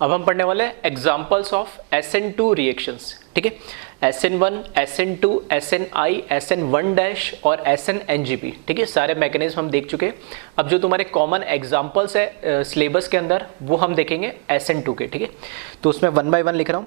अब हम पढ़ने वाले हैं एग्जाम्पल्स ऑफ SN2 रिएक्शंस। ठीक है, SN1, SN2, SNI, SN1 dash और SNNGP। ठीक है, सारे मैकेनिज्म हम देख चुके हैं। अब जो तुम्हारे कॉमन एग्जाम्पल्स है सिलेबस के अंदर वो हम देखेंगे SN2 के। ठीक है, तो उसमें 1 बाय 1 लिख रहा हूँ।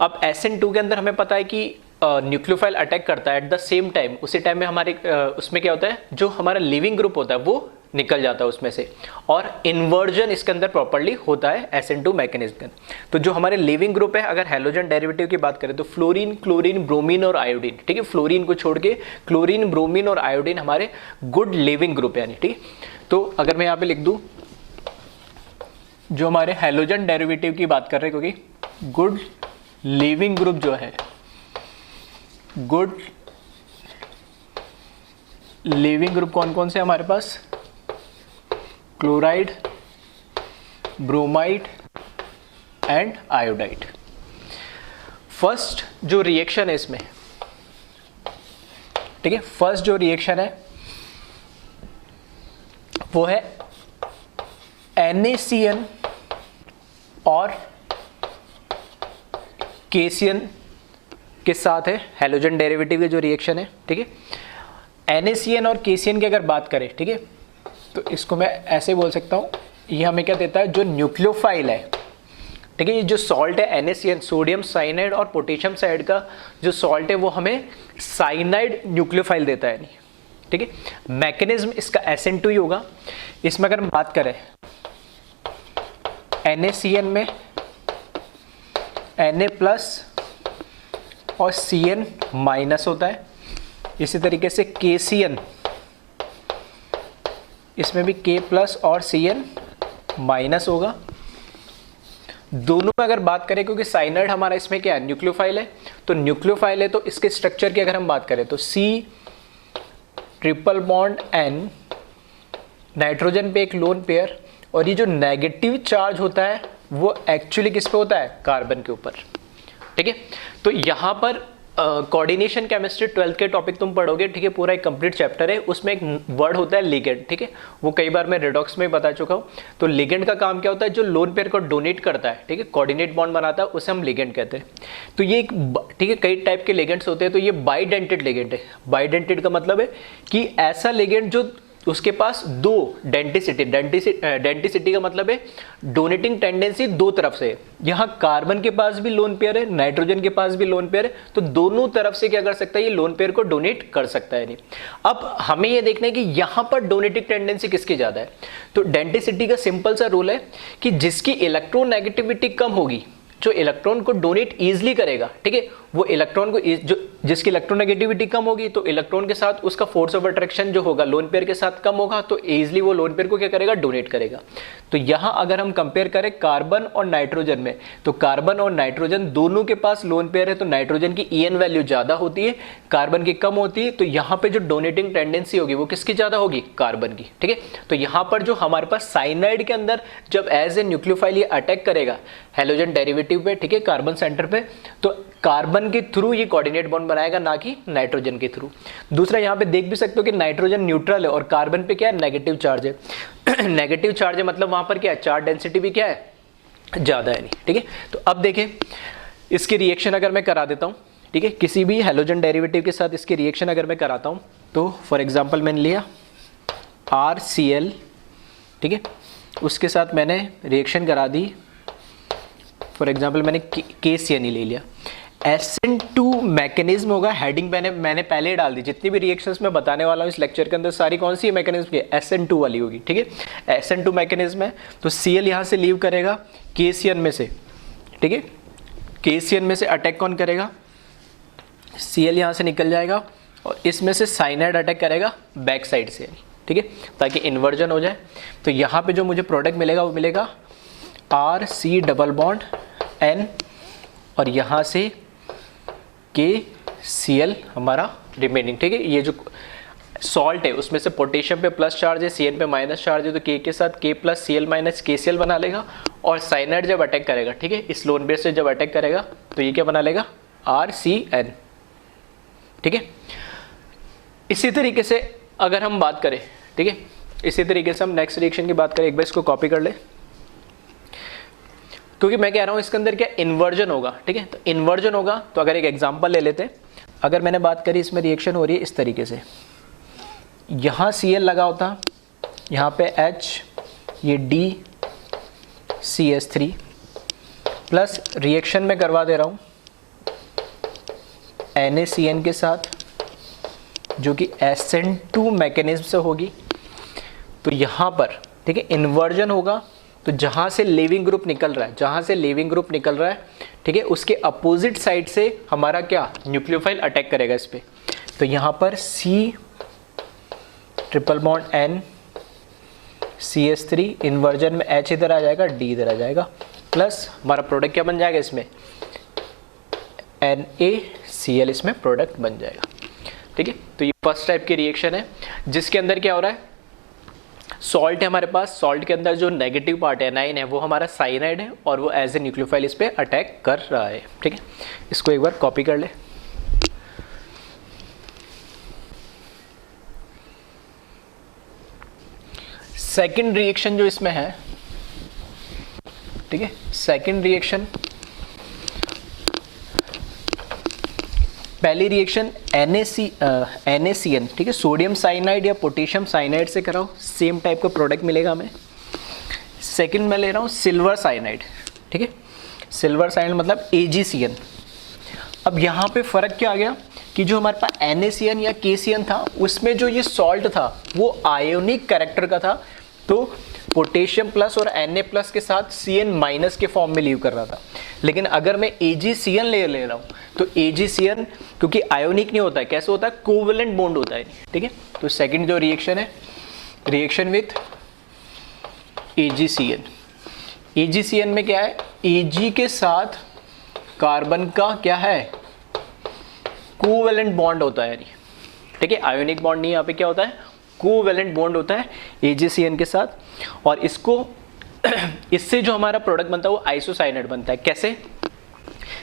अब SN2 के अंदर हमें पता है कि न्यूक्लियोफाइल अटैक करता है एट द सेम टाइम। उसी टाइम में हमारे उसमें क्या होता है, जो हमारा लिविंग ग्रुप होता है वो निकल जाता है उसमें से, और इन्वर्जन इसके अंदर प्रॉपर्ली होता है SN2 मैकेनिज्म के अंदर। तो जो हमारे लिविंग ग्रुप है, अगर हैलोजन डेरिवेटिव की बात करें तो फ्लोरीन, क्लोरीन, ब्रोमीन और आयोडीन। ठीक है, फ्लोरीन को छोड़ के क्लोरीन, ब्रोमीन और आयोडीन हमारे गुड लिविंग ग्रुप है। ठीक है, तो अगर मैं यहाँ पे लिख दूँ जो हमारे हैलोजन डेरिवेटिव की बात कर रहे हैं, क्योंकि गुड लिविंग ग्रुप जो है, गुड लिविंग ग्रुप कौन कौन से हमारे पास, chloride, bromide and iodide. First जो रिएक्शन है इसमें, ठीक है, फर्स्ट जो रिएक्शन है वो है NaCN और KCN के साथ है हैलोजन डेरिवेटिव के जो रिएक्शन है। ठीक है, NaCN और KCN की अगर बात करें, ठीक है, तो इसको मैं ऐसे बोल सकता हूँ, ये हमें क्या देता है, जो न्यूक्लियोफाइल है, ठीक है, ये जो सॉल्ट है NaCN, सोडियम साइनाइड और पोटेशियम साइड का जो सॉल्ट है वो हमें साइनाइड न्यूक्लियोफाइल देता है। ठीक है, मैकेनिज्म इसका SN2 ही होगा। इसमें अगर हम बात करें NaCN में Na प्लस और Cn माइनस होता है। इसी तरीके से KCN, इसमें भी K प्लस और Cn माइनस होगा। दोनों में अगर बात करें, क्योंकि साइनाइड हमारा इसमें क्या है, न्यूक्लियोफाइल है, तो न्यूक्लियोफाइल है तो इसके स्ट्रक्चर की अगर हम बात करें तो C triple bond N, nitrogen पे एक लोन पेयर, और ये जो नेगेटिव चार्ज होता है वो एक्चुअली किस पे होता है, कार्बन के ऊपर। ठीक है, तो यहाँ पर कोऑर्डिनेशन केमिस्ट्री 12th के टॉपिक तुम पढ़ोगे। ठीक है, पूरा एक कंप्लीट चैप्टर है, उसमें एक वर्ड होता है लिगेंड। ठीक है, वो कई बार मैं रिडॉक्स में बता चुका हूँ। तो लिगेंड का काम क्या होता है, जो लोन पेयर को डोनेट करता है, ठीक है, कोऑर्डिनेट बॉन्ड बनाता है, उसे हम लिगेंड कहते हैं। तो ये एक, ठीक है, कई टाइप के लिगेंड्स होते हैं, तो ये बाइडेंटेड लिगेंड है। बाइडेंटेड का मतलब है कि ऐसा लिगेंड जो उसके पास दो डेंटिसिटी का मतलब है डोनेटिंग टेंडेंसी दो तरफ से। यहाँ कार्बन के पास भी लोन पेयर है, नाइट्रोजन के पास भी लोन पेयर है, तो दोनों तरफ से क्या कर सकता है, ये लोन पेयर को डोनेट कर सकता है। नहीं, अब हमें ये देखना है कि यहाँ पर डोनेटिंग टेंडेंसी किसकी ज्यादा है। तो डेंटिसिटी का सिंपल सा रूल है कि जिसकी इलेक्ट्रोनेगेटिविटी कम होगी, जो इलेक्ट्रॉन को डोनेट इजीली करेगा, ठीक है, वो इलेक्ट्रॉन को जो जिसकी इलेक्ट्रोनेगेटिविटी कम होगी, तो इलेक्ट्रॉन के साथ उसका फोर्स ऑफ अट्रैक्शन जो होगा लोन पेयर के साथ कम होगा, तो इजीली वो लोन पेयर को क्या करेगा, डोनेट करेगा। तो यहाँ अगर हम कंपेयर करें कार्बन और नाइट्रोजन में, तो कार्बन और नाइट्रोजन दोनों के पास लोन पेयर है, तो नाइट्रोजन की EN वैल्यू ज्यादा होती है, कार्बन की कम होती है। तो यहाँ पे जो डोनेटिंग टेंडेंसी होगी वो किसकी ज्यादा होगी, कार्बन की। ठीक है, तो यहाँ पर जो हमारे पास साइनाइड के अंदर जब एज ए न्यूक्लियोफाइल ये अटैक करेगा हैलोजन डेरिवेटिव पे, ठीक है, कार्बन सेंटर पे, तो कार्बन के थ्रू ये कोऑर्डिनेट बॉन्ड बनाएगा, ना कि नाइट्रोजन के थ्रू। दूसरा यहाँ पे देख भी सकते हो कि नाइट्रोजन न्यूट्रल है और कार्बन पे क्या है, नेगेटिव चार्ज है। नेगेटिव चार्ज है मतलब वहां पर क्या है, चार्ज डेंसिटी भी क्या है, ज्यादा है। नहीं, ठीक है, तो अब देखें इसकी रिएक्शन अगर मैं करा देता हूँ, ठीक है, किसी भी हैलोजन डेरिवेटिव के साथ इसकी रिएक्शन अगर मैं कराता हूँ, तो फॉर एग्जाम्पल मैंने लिया RCl, ठीक है, उसके साथ मैंने रिएक्शन करा दी, फॉर एग्जाम्पल मैंने KCN ही ले लिया। SN2 मैकेनिज्म होगा, हेडिंग मैंने पहले ही डाल दी। जितनी भी रिएक्शंस मैं बताने वाला हूँ इस लेक्चर के अंदर सारी कौन सी मैकेनिज्म की, SN2 वाली होगी। ठीक है, SN2 मैकेनिज्म है, तो Cl यहाँ से लीव करेगा KCN में से, ठीक है, KCN में से अटैक कौन करेगा, Cl यहाँ से निकल जाएगा और इसमें से साइनाइड अटैक करेगा बैक साइड से, ठीक है, ताकि इन्वर्जन हो जाए। तो यहाँ पे जो मुझे प्रोडक्ट मिलेगा वो मिलेगा RC डबल बॉन्ड N और यहाँ से KCl हमारा रिमेनिंग। ठीक है, ये जो सॉल्ट है उसमें से पोटेशियम पे प्लस चार्ज है, Cn पे माइनस चार्ज है, तो K के साथ K plus Cl minus KCl बना लेगा। और साइनाइड जब अटैक करेगा, ठीक है, इस लोन बेस से जब अटैक करेगा तो ये क्या बना लेगा, RCN। ठीक है, इसी तरीके से अगर हम बात करें, ठीक है, इसी तरीके से हम नेक्स्ट रिएक्शन की बात करें, एक बार इसको कॉपी कर ले। क्योंकि मैं कह रहा हूँ इसके अंदर क्या इन्वर्जन होगा, ठीक है। तो इन्वर्जन होगा तो अगर एक एग्जांपल ले लेते हैं, अगर मैंने बात करी इसमें रिएक्शन हो रही है इस तरीके से, यहाँ Cl लगा होता, यहाँ पे H, ये D CH3 प्लस रिएक्शन में करवा दे रहा हूँ NaCN के साथ, जो कि SN2 मैकेनिज्म से होगी। तो यहाँ पर ठीक है इन्वर्जन होगा, तो जहाँ से लीविंग ग्रुप निकल रहा है, जहाँ से लीविंग ग्रुप निकल रहा है, ठीक है, उसके अपोजिट साइड से हमारा क्या न्यूक्लियोफाइल अटैक करेगा इस पे। तो यहाँ पर C triple bond N CH3, inversion में H इधर आ जाएगा, D इधर आ जाएगा, प्लस हमारा प्रोडक्ट क्या बन जाएगा इसमें NaCl, इसमें प्रोडक्ट बन जाएगा, ठीक है। तो ये फर्स्ट टाइप की रिएक्शन है जिसके अंदर क्या हो रहा है, सॉल्ट है हमारे पास, सॉल्ट के अंदर जो नेगेटिव पार्ट है एनाइन है वो हमारा साइनाइड है और वो एज ए न्यूक्लियोफाइल इस पे अटैक कर रहा है, ठीक है। इसको एक बार कॉपी कर ले। सेकंड रिएक्शन जो इसमें है, ठीक है, सेकंड रिएक्शन, पहली रिएक्शन NaCN, ठीक है, सोडियम साइनाइड या पोटेशियम साइनाइड से कराओ, सेम टाइप का प्रोडक्ट मिलेगा हमें। सेकंड मैं ले रहा हूँ सिल्वर साइनाइड, ठीक है, सिल्वर साइनाइड मतलब AgCN। अब यहाँ पे फ़र्क क्या आ गया कि जो हमारे पास NaCN या KCN था उसमें जो ये सॉल्ट था वो आयोनिक कैरेक्टर का था, तो पोटेशियम प्लस और Na प्लस के साथ Cn माइनस के फॉर्म में लीव कर रहा था। लेकिन अगर मैं AgCN ले रहा हूँ तो AgCN क्योंकि आयोनिक नहीं होता है, कैसे होता है, कोवेलेंट बॉन्ड होता है, ठीक है। तो सेकंड जो रिएक्शन है, रिएक्शन विथ AgCN, AgCN में क्या है, Ag के साथ कार्बन का क्या है, कोवेलेंट बॉन्ड होता है, ठीक है, आयोनिक बॉन्ड नहीं, यहाँ पे क्या होता है, कोवेलेंट बॉन्ड होता है AgCN के साथ। और इसको इससे जो हमारा प्रोडक्ट बनता है वो आइसोसाइनाइड बनता है। कैसे,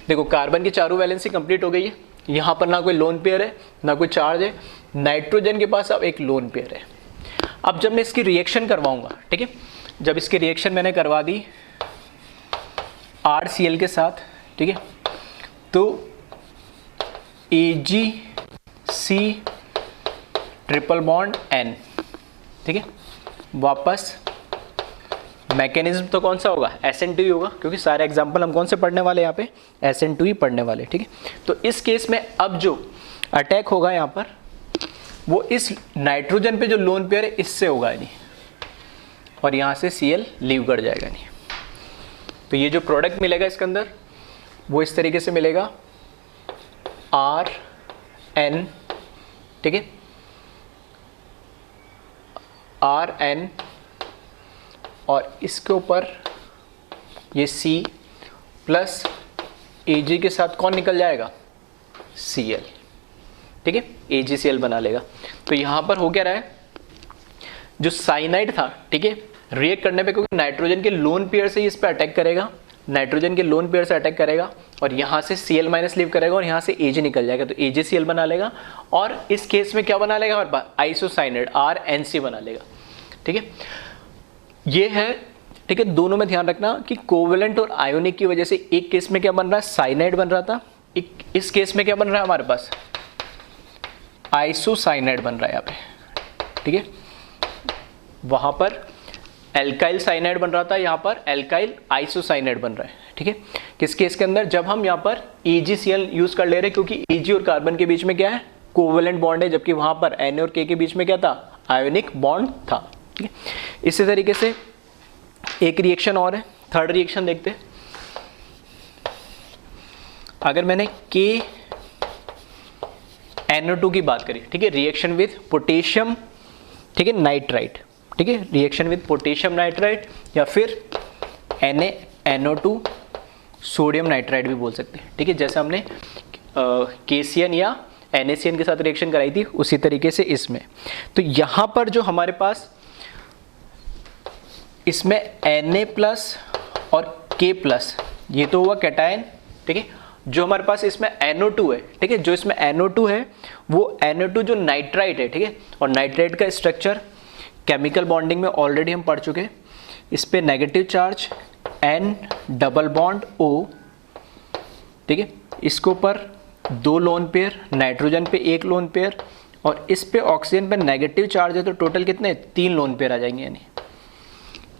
देखो कार्बन की चारों वैलेंसी कंप्लीट हो गई है, यहाँ पर ना कोई लोन पेयर है ना कोई चार्ज है, नाइट्रोजन के पास अब एक लोन पेयर है। अब जब मैं इसकी रिएक्शन करवाऊंगा, ठीक है, जब इसकी रिएक्शन मैंने करवा दी RCl के साथ, ठीक है, तो AgC ट्रिपल बॉन्ड N, ठीक है, वापस मैकेनिज्म तो कौन सा होगा, SN2 ही होगा, क्योंकि सारे एग्जांपल हम कौन से पढ़ने वाले यहाँ पे, SN2 ही पढ़ने वाले, ठीक है। तो इस केस में अब जो अटैक होगा यहाँ पर वो इस नाइट्रोजन पे जो लोन पेयर है इससे होगा नहीं, और यहाँ से Cl लीव कर जाएगा नहीं। तो ये जो प्रोडक्ट मिलेगा इसके अंदर वो इस तरीके से मिलेगा RN, ठीक है, RN, और इसके ऊपर ये C प्लस Ag के साथ कौन निकल जाएगा, Cl, ठीक है, AgCl बना लेगा। तो यहाँ पर हो क्या रहा है, जो साइनाइड था, ठीक है, रिएक्ट करने पे क्योंकि नाइट्रोजन के लोन पेयर से इस पे अटैक करेगा, नाइट्रोजन के लोन पेयर से अटैक करेगा और यहाँ से Cl माइनस लीव करेगा और यहाँ से Ag निकल जाएगा, तो AgCl बना लेगा। और इस केस में क्या बना लेगा हमारे पास, आइसोसाइनाइड RNC बना लेगा, ठीक है। ये है, ठीक है, दोनों में ध्यान रखना कि कोवेलेंट और आयोनिक की वजह से एक केस में क्या बन रहा है, साइनाइड बन रहा था, इस केस में क्या बन रहा है हमारे पास, आइसोसाइनाइड बन रहा है यहाँ पे, ठीक है। वहां पर एल्काइल साइनाइड बन रहा था, यहाँ पर एल्काइल आइसोसाइनाइड बन रहा है, ठीक है। किस केस के अंदर, जब हम यहाँ पर AgCl यूज कर ले रहे हैं, क्योंकि Ag और कार्बन के बीच में क्या है, कोवेलेंट बॉन्ड है, जबकि वहां पर Na और K के बीच में क्या था, आयोनिक बॉन्ड था, ठीक है। इसी तरीके से एक रिएक्शन और है, थर्ड रिएक्शन देखते हैं। अगर मैंने KNO2 की बात करी, ठीक है, रिएक्शन विथ पोटेशियम, ठीक है, नाइट्राइट, ठीक है, रिएक्शन विथ पोटेशियम नाइट्राइट या फिर NaNO2 सोडियम नाइट्राइट भी बोल सकते हैं, ठीक है, जैसे हमने KCN या NaCN के साथ रिएक्शन कराई थी उसी तरीके से इसमें। तो यहाँ पर जो हमारे पास इसमें Na प्लस और K प्लस, ये तो हुआ कैटायन, ठीक है। जो हमारे पास इसमें NO2 है, ठीक है, जो इसमें NO2 है वो NO2 जो नाइट्राइट है, ठीक है, और नाइट्राइट का स्ट्रक्चर केमिकल बॉन्डिंग में ऑलरेडी हम पढ़ चुके हैं। इस पे negative charge, N double bond O, ठीक है, इसके ऊपर 2 लोन पेयर, नाइट्रोजन पे 1 लोन पेयर, और इस पे ऑक्सीजन पे नेगेटिव चार्ज है तो टोटल कितने 3 लोन पेयर आ जाएंगे, यानी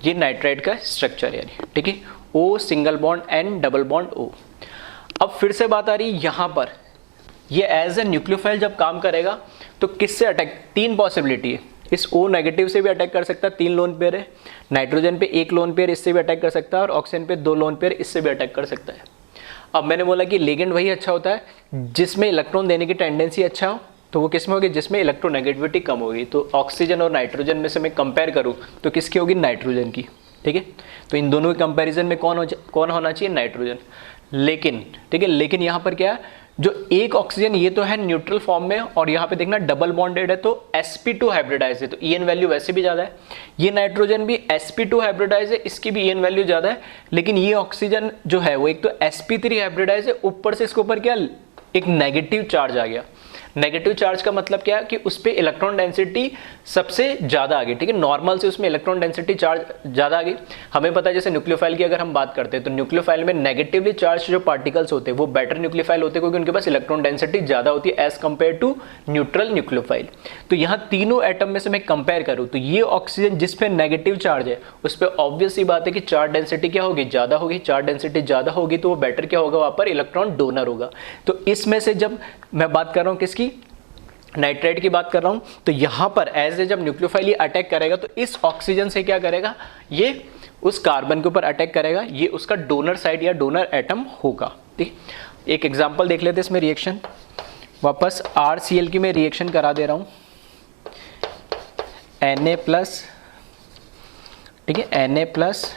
ये नाइट्राइट का स्ट्रक्चर यानी, ठीक है, O single bond N double bond O। अब फिर से बात आ रही है यहाँ पर, ये एज ए न्यूक्लियोफाइल जब काम करेगा तो किससे अटैक, 3 पॉसिबिलिटी है, इस O नेगेटिव से भी अटैक कर सकता है, 3 लोन पेयर है, नाइट्रोजन पे 1 लोन पेयर इससे भी अटैक कर सकता है, और ऑक्सीजन पे 2 लोन पेयर इससे भी अटैक कर सकता है। अब मैंने बोला कि लिगेंड वही अच्छा होता है जिसमें इलेक्ट्रॉन देने की टेंडेंसी अच्छा हो, तो वो किस में होगी, जिसमें इलेक्ट्रोनेगेटिविटी कम होगी। तो ऑक्सीजन और नाइट्रोजन में से मैं कंपेयर करूँ तो किसकी होगी, नाइट्रोजन की, ठीक है। तो इन दोनों के कंपैरिजन में कौन होना चाहिए, नाइट्रोजन। लेकिन ठीक है, लेकिन यहाँ पर क्या है, जो एक ऑक्सीजन ये तो है न्यूट्रल फॉर्म में, और यहाँ पे देखना डबल बॉन्डेड है तो sp2 हाइब्रिडाइज है, तो EN वैल्यू वैसे भी ज़्यादा है। ये नाइट्रोजन भी sp2 हाइब्रिडाइज है, इसकी भी EN वैल्यू ज़्यादा है। लेकिन ये ऑक्सीजन जो है वो एक तो sp3 हाइब्रिडाइज है, ऊपर से इसके ऊपर क्या एक नेगेटिव चार्ज आ गया। नेगेटिव चार्ज का मतलब क्या है कि उस पर इलेक्ट्रॉन डेंसिटी सबसे ज़्यादा आ गई, ठीक है, नॉर्मल से उसमें इलेक्ट्रॉन डेंसिटी चार्ज ज़्यादा आ गई। हमें पता है जैसे न्यूक्लियोफाइल की अगर हम बात करते हैं तो न्यूक्लियोफाइल में नेगेटिवली चार्ज जो पार्टिकल्स होते हैं वो बेटर न्यूक्लियोफाइल होते हैं क्योंकि उनके पास इलेक्ट्रॉन डेंसिटी ज़्यादा होती है as compare to neutral nucleophile. तो यहाँ तीनों एटम में से मैं कंपेयर करूँ तो ये ऑक्सीजन जिस पे नेगेटिव चार्ज है उस पर ऑब्वियस सी बात है कि चार्ज डेंसिटी क्या होगी, ज़्यादा होगी। चार्ज डेंसिटी ज़्यादा होगी तो वो बेटर क्या होगा, वहाँ पर इलेक्ट्रॉन डोनर होगा। तो इसमें से जब मैं बात कर रहा हूँ किसकी, नाइट्राइट की बात कर रहा हूं, तो यहां पर एज ए जब न्यूक्लियोफाइल ये अटैक करेगा तो इस ऑक्सीजन से क्या करेगा, ये उस कार्बन के ऊपर अटैक करेगा, ये उसका डोनर साइड या डोनर एटम होगा। ठीक, एक एग्जांपल देख लेते हैं इसमें रिएक्शन। वापस RCl की मैं रिएक्शन करा दे रहा हूं, Na प्लस, ठीक है, Na प्लस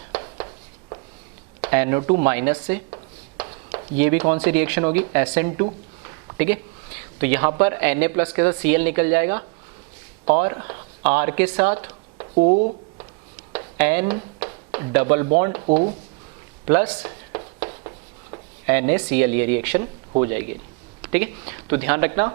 NO2 माइनस से, ये भी कौन सी रिएक्शन होगी, SN2, ठीक है। तो यहाँ पर Na प्लस के साथ Cl निकल जाएगा और R के साथ ON double bond O plus NaCl, ये रिएक्शन हो जाएगी, ठीक है। तो ध्यान रखना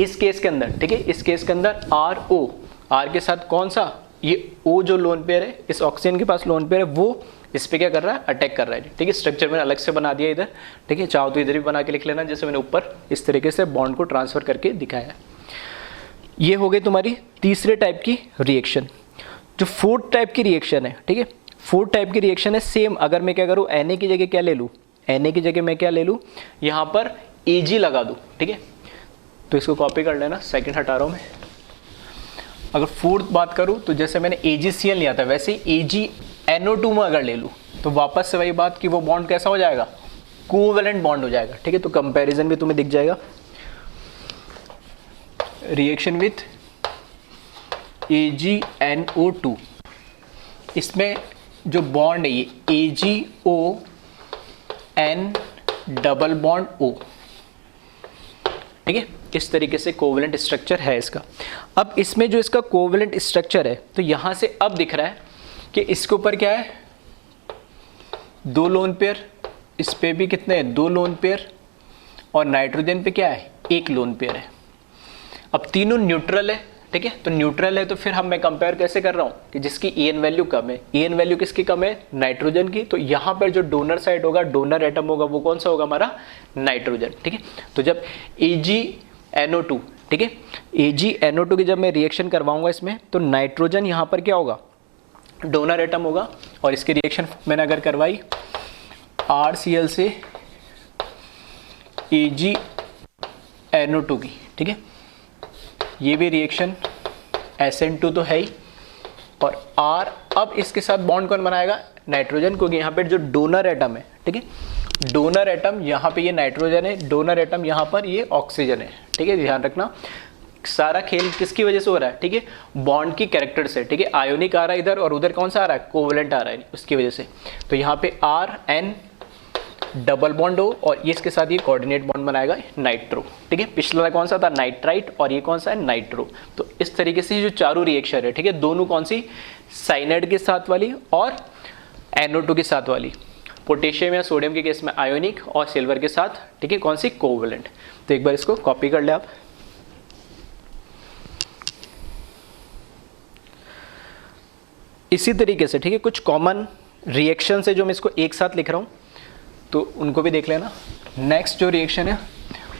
इस केस के अंदर, ठीक है, इस केस के अंदर RO, R के साथ कौन सा, ये O जो लोन पेयर है, इस ऑक्सीजन के पास लोन पेयर है, वो इस पे क्या कर रहा है, अटैक कर रहा है, ठीक है। स्ट्रक्चर मैंने अलग से बना दिया इधर, ठीक है, चाहो तो इधर भी बना के लिख लेना, जैसे मैंने ऊपर इस तरीके से बॉन्ड को ट्रांसफर करके दिखाया। ये हो गई तुम्हारी तीसरे टाइप की रिएक्शन। जो फोर्थ टाइप की रिएक्शन है, ठीक है, फोर्थ टाइप की रिएक्शन है सेम। अगर मैं क्या करूँ, Na की जगह क्या ले लूँ, Na की जगह मैं क्या ले लूँ, यहाँ पर Ag लगा दूँ, ठीक है। तो इसको कॉपी कर लेना, सेकेंड हटा रहा हूँ मैं। अगर फोर्थ बात करूँ तो जैसे मैंने AgCl लिया था वैसे ही AgNO2 में अगर ले लूँ तो वापस से वही बात कि वो बॉन्ड कैसा हो जाएगा, कोवेलेंट बॉन्ड हो जाएगा, ठीक है। तो कंपैरिजन भी तुम्हें दिख जाएगा, रिएक्शन विथ AgNO2, इसमें जो बॉन्ड है ये AgON डबल बॉन्ड O, ठीक है। इस तरीके से कोवेलेंट स्ट्रक्चर है इसका। अब इसमें जो इसका कोवेलेंट स्ट्रक्चर है तो यहाँ से अब दिख रहा है कि इसके ऊपर क्या है, 2 लोन पेयर, इस पे भी कितने हैं, 2 लोन पेयर, और नाइट्रोजन पे क्या है, 1 लोन पेयर है। अब तीनों न्यूट्रल है, ठीक है। तो न्यूट्रल है तो फिर मैं कंपेयर कैसे कर रहा हूँ कि जिसकी EN वैल्यू कम है, EN वैल्यू किसकी कम है, नाइट्रोजन की। तो यहाँ पर जो डोनर साइड होगा, डोनर एटम होगा, वो कौन सा होगा, हमारा नाइट्रोजन, ठीक है। तो जब AgNO2, ठीक है, AgNO2 की जब मैं रिएक्शन करवाऊंगा इसमें तो नाइट्रोजन यहाँ पर क्या होगा, डोनर एटम होगा, और इसकी रिएक्शन मैंने अगर करवाई RCl से AgNO2 की, ठीक है, ये भी रिएक्शन SN2 तो है ही, और R अब इसके साथ बॉन्ड कौन बनाएगा, नाइट्रोजन, क्योंकि यहाँ पे जो डोनर एटम है, ठीक है, डोनर एटम यहाँ पे ये नाइट्रोजन है, डोनर एटम यहाँ पर ये ऑक्सीजन है, ठीक है। ध्यान रखना सारा खेल किसकी वजह से हो रहा है, ठीक है, बॉन्ड की कैरेक्टर से, ठीक है। आयोनिक आ रहा है इधर और उधर कौन सा आ रहा है, कोवेलेंट आ रहा है, उसकी वजह से। तो यहाँ पे RN डबल बॉन्ड हो और ये इसके साथ ये कोऑर्डिनेट बॉन्ड बनाएगा नाइट्रो, ठीक है। पिछला कौन सा था, नाइट्राइट, और ये कौन सा है, नाइट्रो। तो इस तरीके से जो चारों रिएक्शन है, ठीक है, दोनों कौन सी, साइनाइड के साथ वाली और NO2 के साथ वाली, पोटेशियम या सोडियम के केस में आयोनिक और सिल्वर के साथ, ठीक है, कौन सी, कोवेलेंट। तो एक बार इसको कॉपी कर ले आप। इसी तरीके से, ठीक है, कुछ कॉमन रिएक्शन से जो मैं इसको एक साथ लिख रहा हूँ तो उनको भी देख लेना। नेक्स्ट जो रिएक्शन है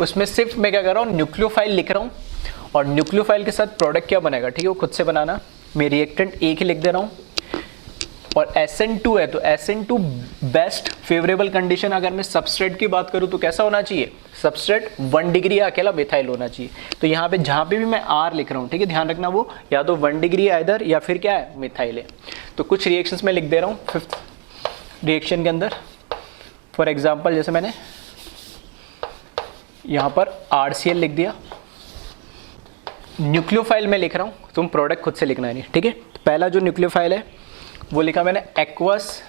उसमें सिर्फ मैं क्या कर रहा हूँ, न्यूक्लियोफाइल लिख रहा हूँ और न्यूक्लियोफाइल के साथ प्रोडक्ट क्या बनेगा, ठीक है, वो खुद से बनाना। मैं रिएक्टेंट एक ही लिख दे रहा हूँ और SN2 है तो SN2 बेस्ट फेवरेबल कंडीशन। अगर मैं सबस्ट्रेट की बात करूँ तो कैसा होना चाहिए, सबस्ट्रेट 1 डिग्री अकेला मिथाइल होना चाहिए। तो यहाँ पे जहाँ पे भी मैं R लिख रहा हूँ, ठीक है, ध्यान रखना वो या तो 1 डिग्री आइदर या फिर क्या है, मिथाइल है। तो कुछ रिएक्शंस में लिख दे रहा हूँ 5th रिएक्शन के अंदर। फॉर एग्जाम्पल जैसे मैंने यहाँ पर RCl लिख दिया, न्यूक्लियोफाइल में लिख रहा हूँ, तुम प्रोडक्ट खुद से लिखना है नहीं, ठीक है। तो पहला जो न्यूक्लियोफाइल है वो लिखा मैंने एक्वस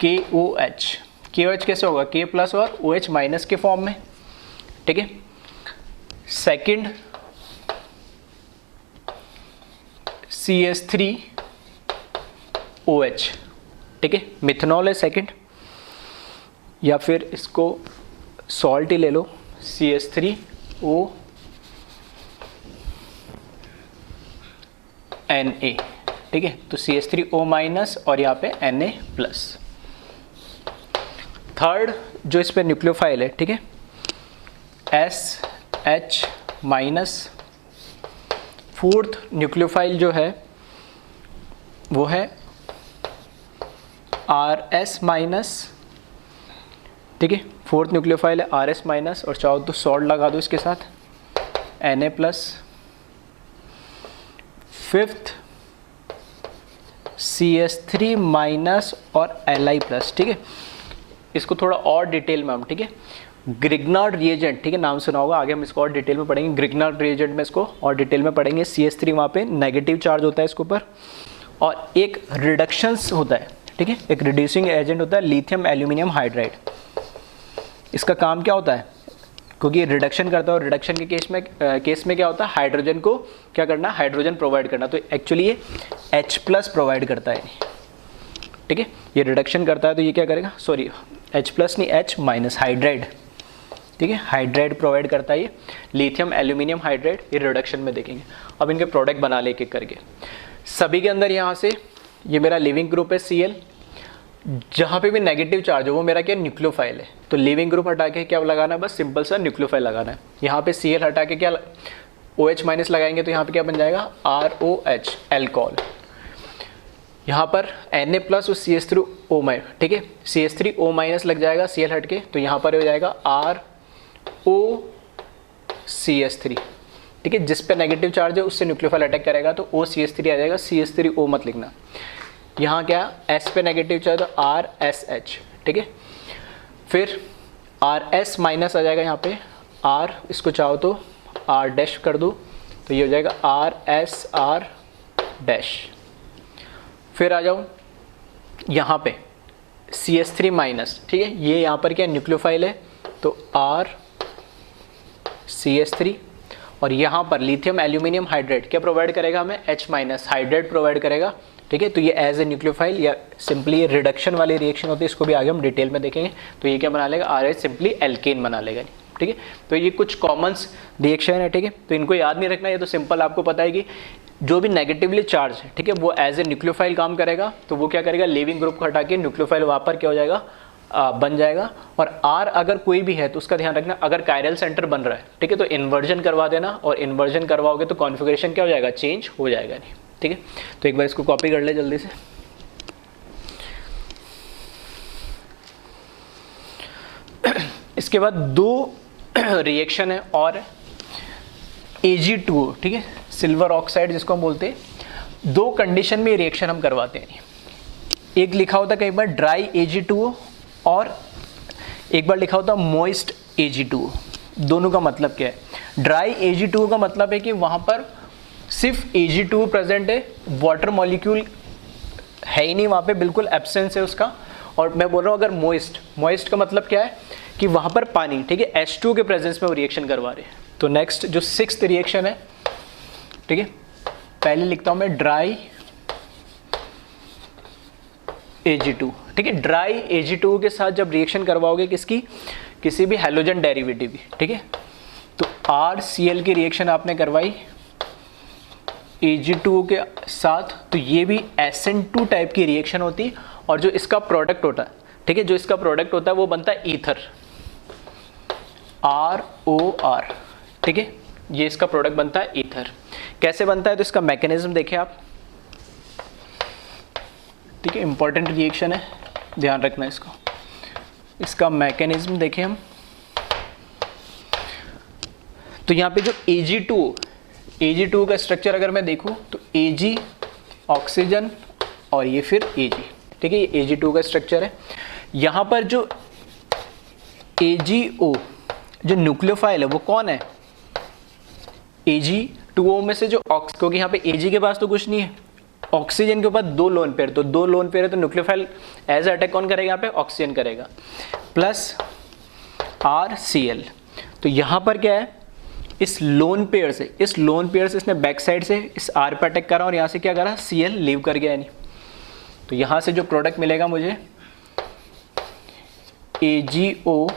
KOH। KOH कैसे होगा, K प्लस और OH माइनस के फॉर्म में, ठीक है। सेकंड CH3OH, ठीक है, मिथनॉल है सेकंड, या फिर इसको सॉल्ट ही ले लो CH3ONA, ठीक है। तो CH3O माइनस और यहाँ पे Na प्लस। थर्ड जो इस पे न्यूक्लियोफाइल है, ठीक है, SH माइनस। फोर्थ न्यूक्लियोफाइल जो है वो है RS माइनस, ठीक है, फोर्थ न्यूक्लियोफाइल है RS माइनस और चाहो तो सॉल्ट लगा दो इसके साथ Na plus. Fifth CH3 minus और Li प्लस, ठीक है। इसको थोड़ा और डिटेल में हम, ठीक है, ग्रिग्नार्ड रिएजेंट, ठीक है, नाम सुना होगा, आगे हम इसको और डिटेल में पढ़ेंगे। ग्रिग्नार्ड रिएजेंट में इसको और डिटेल में पढ़ेंगे। CH3 वहाँ पे नेगेटिव चार्ज होता है इसके ऊपर और एक रिडक्शंस होता है, ठीक है, एक रिड्यूसिंग एजेंट होता है लिथियम एल्यूमिनियम हाइड्राइड। इसका काम क्या होता है, क्योंकि रिडक्शन करता है और रिडक्शन के केस में क्या होता है, हाइड्रोजन को क्या करना, हाइड्रोजन प्रोवाइड करना। तो एक्चुअली ये H प्लस प्रोवाइड करता है, ठीक है, ये रिडक्शन करता है तो ये क्या करेगा, सॉरी H प्लस नहीं H माइनस हाइड्राइड, ठीक है, हाइड्राइड प्रोवाइड करता है ये लिथियम एल्यूमिनियम हाइड्राइड। ये रिडक्शन में देखेंगे। अब इनके प्रोडक्ट बना ले एक करके। सभी के अंदर यहाँ से ये मेरा लिविंग ग्रुप है Cl, जहाँ पे भी नेगेटिव चार्ज हो वो मेरा क्या, न्यूक्लियोफाइल है। तो लिविंग ग्रुप हटा के क्या लगाना है, बस सिंपल सा न्यूक्लियोफाइल लगाना है। यहाँ पे Cl हटा के क्या OH माइनस लगाएंगे तो यहाँ पे क्या बन जाएगा, ROH एल्कोहल। यहाँ पर Na प्लस और CH3O माइनस, ठीक है, CH3O माइनस लग जाएगा Cl हट के, तो यहाँ पर हो जाएगा ROCH3, ठीक है। जिस पे नेगेटिव चार्ज है उससे न्यूक्लियोफाइल अटैक करेगा तो OCH3 आ जाएगा, CH3O मत लिखना। यहाँ क्या S पे नेगेटिव चार्ज तो RSH, ठीक है। फिर RS माइनस आ जाएगा यहाँ पे R, इसको चाहो तो R डैश कर दो तो ये हो जाएगा RSR डैश। फिर आ जाओ यहाँ पे CH3 माइनस, ठीक है, ये यहाँ पर क्या न्यूक्लियोफाइल है तो RCH3 और यहाँ पर लिथियम एल्यूमिनियम हाइड्राइड क्या प्रोवाइड करेगा हमें, H माइनस हाइड्राइड प्रोवाइड करेगा, ठीक है। तो ये एज ए न्यूक्लियोफाइल या सिंपली रिडक्शन वाली रिएक्शन होती है, इसको भी आगे हम डिटेल में देखेंगे। तो ये क्या बना लेगा, RH सिंपली एल्केन बना लेगा, ठीक है। तो ये कुछ कॉमन्स रिएक्शन है, ठीक है। तो इनको याद नहीं रखना, ये तो सिंपल आपको पता है कि जो भी नेगेटिवली चार्ज है, ठीक है, वो एज ए न्यूक्लियोफाइल काम करेगा। तो वो क्या करेगा, लिविंग ग्रुप को हटा के न्यूक्लियोफाइल वहाँ पर क्या हो जाएगा, बन जाएगा। और R अगर कोई भी है तो उसका ध्यान रखना, अगर कायरल सेंटर बन रहा है, ठीक है, तो इन्वर्जन करवा देना, और इन्वर्जन करवाओगे तो कॉन्फिगरेशन क्या हो जाएगा, चेंज हो जाएगा नहीं, ठीक है। तो एक बार इसको कॉपी कर ले जल्दी से। इसके बाद दो रिएक्शन है और Ag2, ठीक है, सिल्वर ऑक्साइड जिसको हम बोलते हैं। दो कंडीशन में रिएक्शन हम करवाते हैं। एक लिखा होता कई बार ड्राई Ag2O और एक बार लिखा होता मॉइस्ट Ag2O। दोनों का मतलब क्या है, ड्राई Ag2O का मतलब है कि वहाँ पर सिर्फ Ag2O प्रेजेंट है, वाटर मॉलिक्यूल है ही नहीं वहाँ पे, बिल्कुल एब्सेंस है उसका। और मैं बोल रहा हूँ अगर मॉइस्ट का मतलब क्या है कि वहाँ पर पानी, ठीक है, H2 के प्रेजेंस में वो रिएक्शन करवा रहे हैं। तो नेक्स्ट जो 6th रिएक्शन है, ठीक है, पहले लिखता हूँ मैं ड्राई Ag2, ठीक है। ड्राई Ag2 के साथ जब रिएक्शन करवाओगे किसकी, किसी भी हैलोजन डेरिवेटिव की, ठीक है। तो RCl की रिएक्शन आपने करवाई Ag2O के साथ, तो ये भी SN2 टाइप की रिएक्शन होती है, और जो इसका प्रोडक्ट होता है, ठीक है, जो इसका प्रोडक्ट होता है वो बनता है ईथर, ROR, ठीक है, ये इसका प्रोडक्ट बनता है ईथर। कैसे बनता है, तो इसका मैकेनिज्म देखिए आप, ठीक है, इंपॉर्टेंट रिएक्शन है, ध्यान रखना इसको। इसका मैकेनिज्म देखें हम, तो यहाँ पे जो Ag2O का स्ट्रक्चर अगर मैं देखूँ तो Ag ऑक्सीजन और ये फिर Ag, ठीक है, ये Ag2O का स्ट्रक्चर है। यहाँ पर जो AgO जो न्यूक्लियोफाइल है वो कौन है, Ag2O में से जो क्योंकि यहाँ पे Ag के पास तो कुछ नहीं है, ऑक्सीजन के ऊपर 2 लोन पेयर, तो 2 लोन पेयर है, तो न्यूक्लियोफाइल एज अटैक कौन करेगा, यहाँ पे ऑक्सीजन करेगा, प्लस RCl। तो यहाँ पर क्या है, इस लोन पेयर से इसने बैक साइड से इस R पे अटैक करा और यहाँ से क्या करा, Cl लीव कर गया, यानी तो यहाँ से जो प्रोडक्ट मिलेगा मुझे AgO,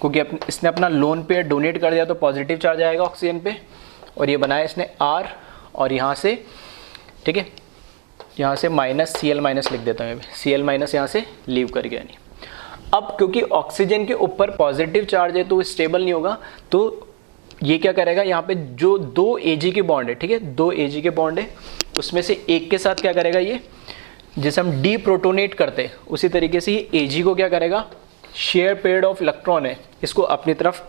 क्योंकि इसने अपना लोन पेयर डोनेट कर दिया तो पॉजिटिव चार्ज आएगा ऑक्सीजन पे, और ये बनाया इसने R, और यहाँ से, ठीक है, यहाँ से -Cl- लिख देता हूँ, Cl- यहाँ से लीव कर गया। नहीं, अब क्योंकि ऑक्सीजन के ऊपर पॉजिटिव चार्ज है तो स्टेबल नहीं होगा, तो ये क्या करेगा, यहाँ पे जो 2 Ag के बॉन्ड है, ठीक है, 2 Ag के बॉन्ड है, उसमें से एक के साथ क्या करेगा, ये जैसे हम डीप्रोटोनेट करते हैं उसी तरीके से ये Ag को क्या करेगा, शेयर पेयर्ड ऑफ इलेक्ट्रॉन है, इसको अपनी तरफ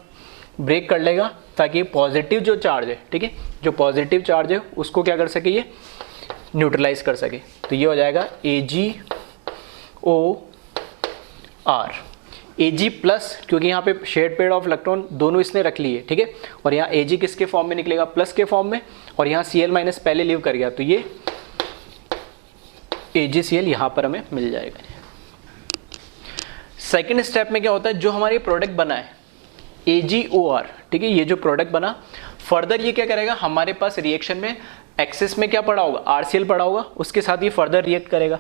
ब्रेक कर लेगा, ताकि पॉजिटिव जो चार्ज है, ठीक है, जो पॉजिटिव चार्ज है उसको क्या कर सके, ये न्यूट्रलाइज कर सके। तो ये हो जाएगा AgOR, Ag प्लस, क्योंकि यहाँ पे शेयर्ड पेयर ऑफ इलेक्ट्रॉन दोनों इसने रख लिए, ठीक है, और यहाँ Ag किसके फॉर्म में निकलेगा, प्लस के फॉर्म में, और यहाँ Cl- पहले लीव कर गया, तो ये AgCl यहाँ पर हमें मिल जाएगा। सेकेंड स्टेप में क्या होता है, जो हमारी प्रोडक्ट बना है AgOR, ठीक है, ये जो प्रोडक्ट बना, फर्दर ये क्या करेगा, हमारे पास रिएक्शन में एक्सेस में क्या पड़ा होगा, RCl पड़ा होगा, उसके साथ ये फर्दर रिएक्ट करेगा,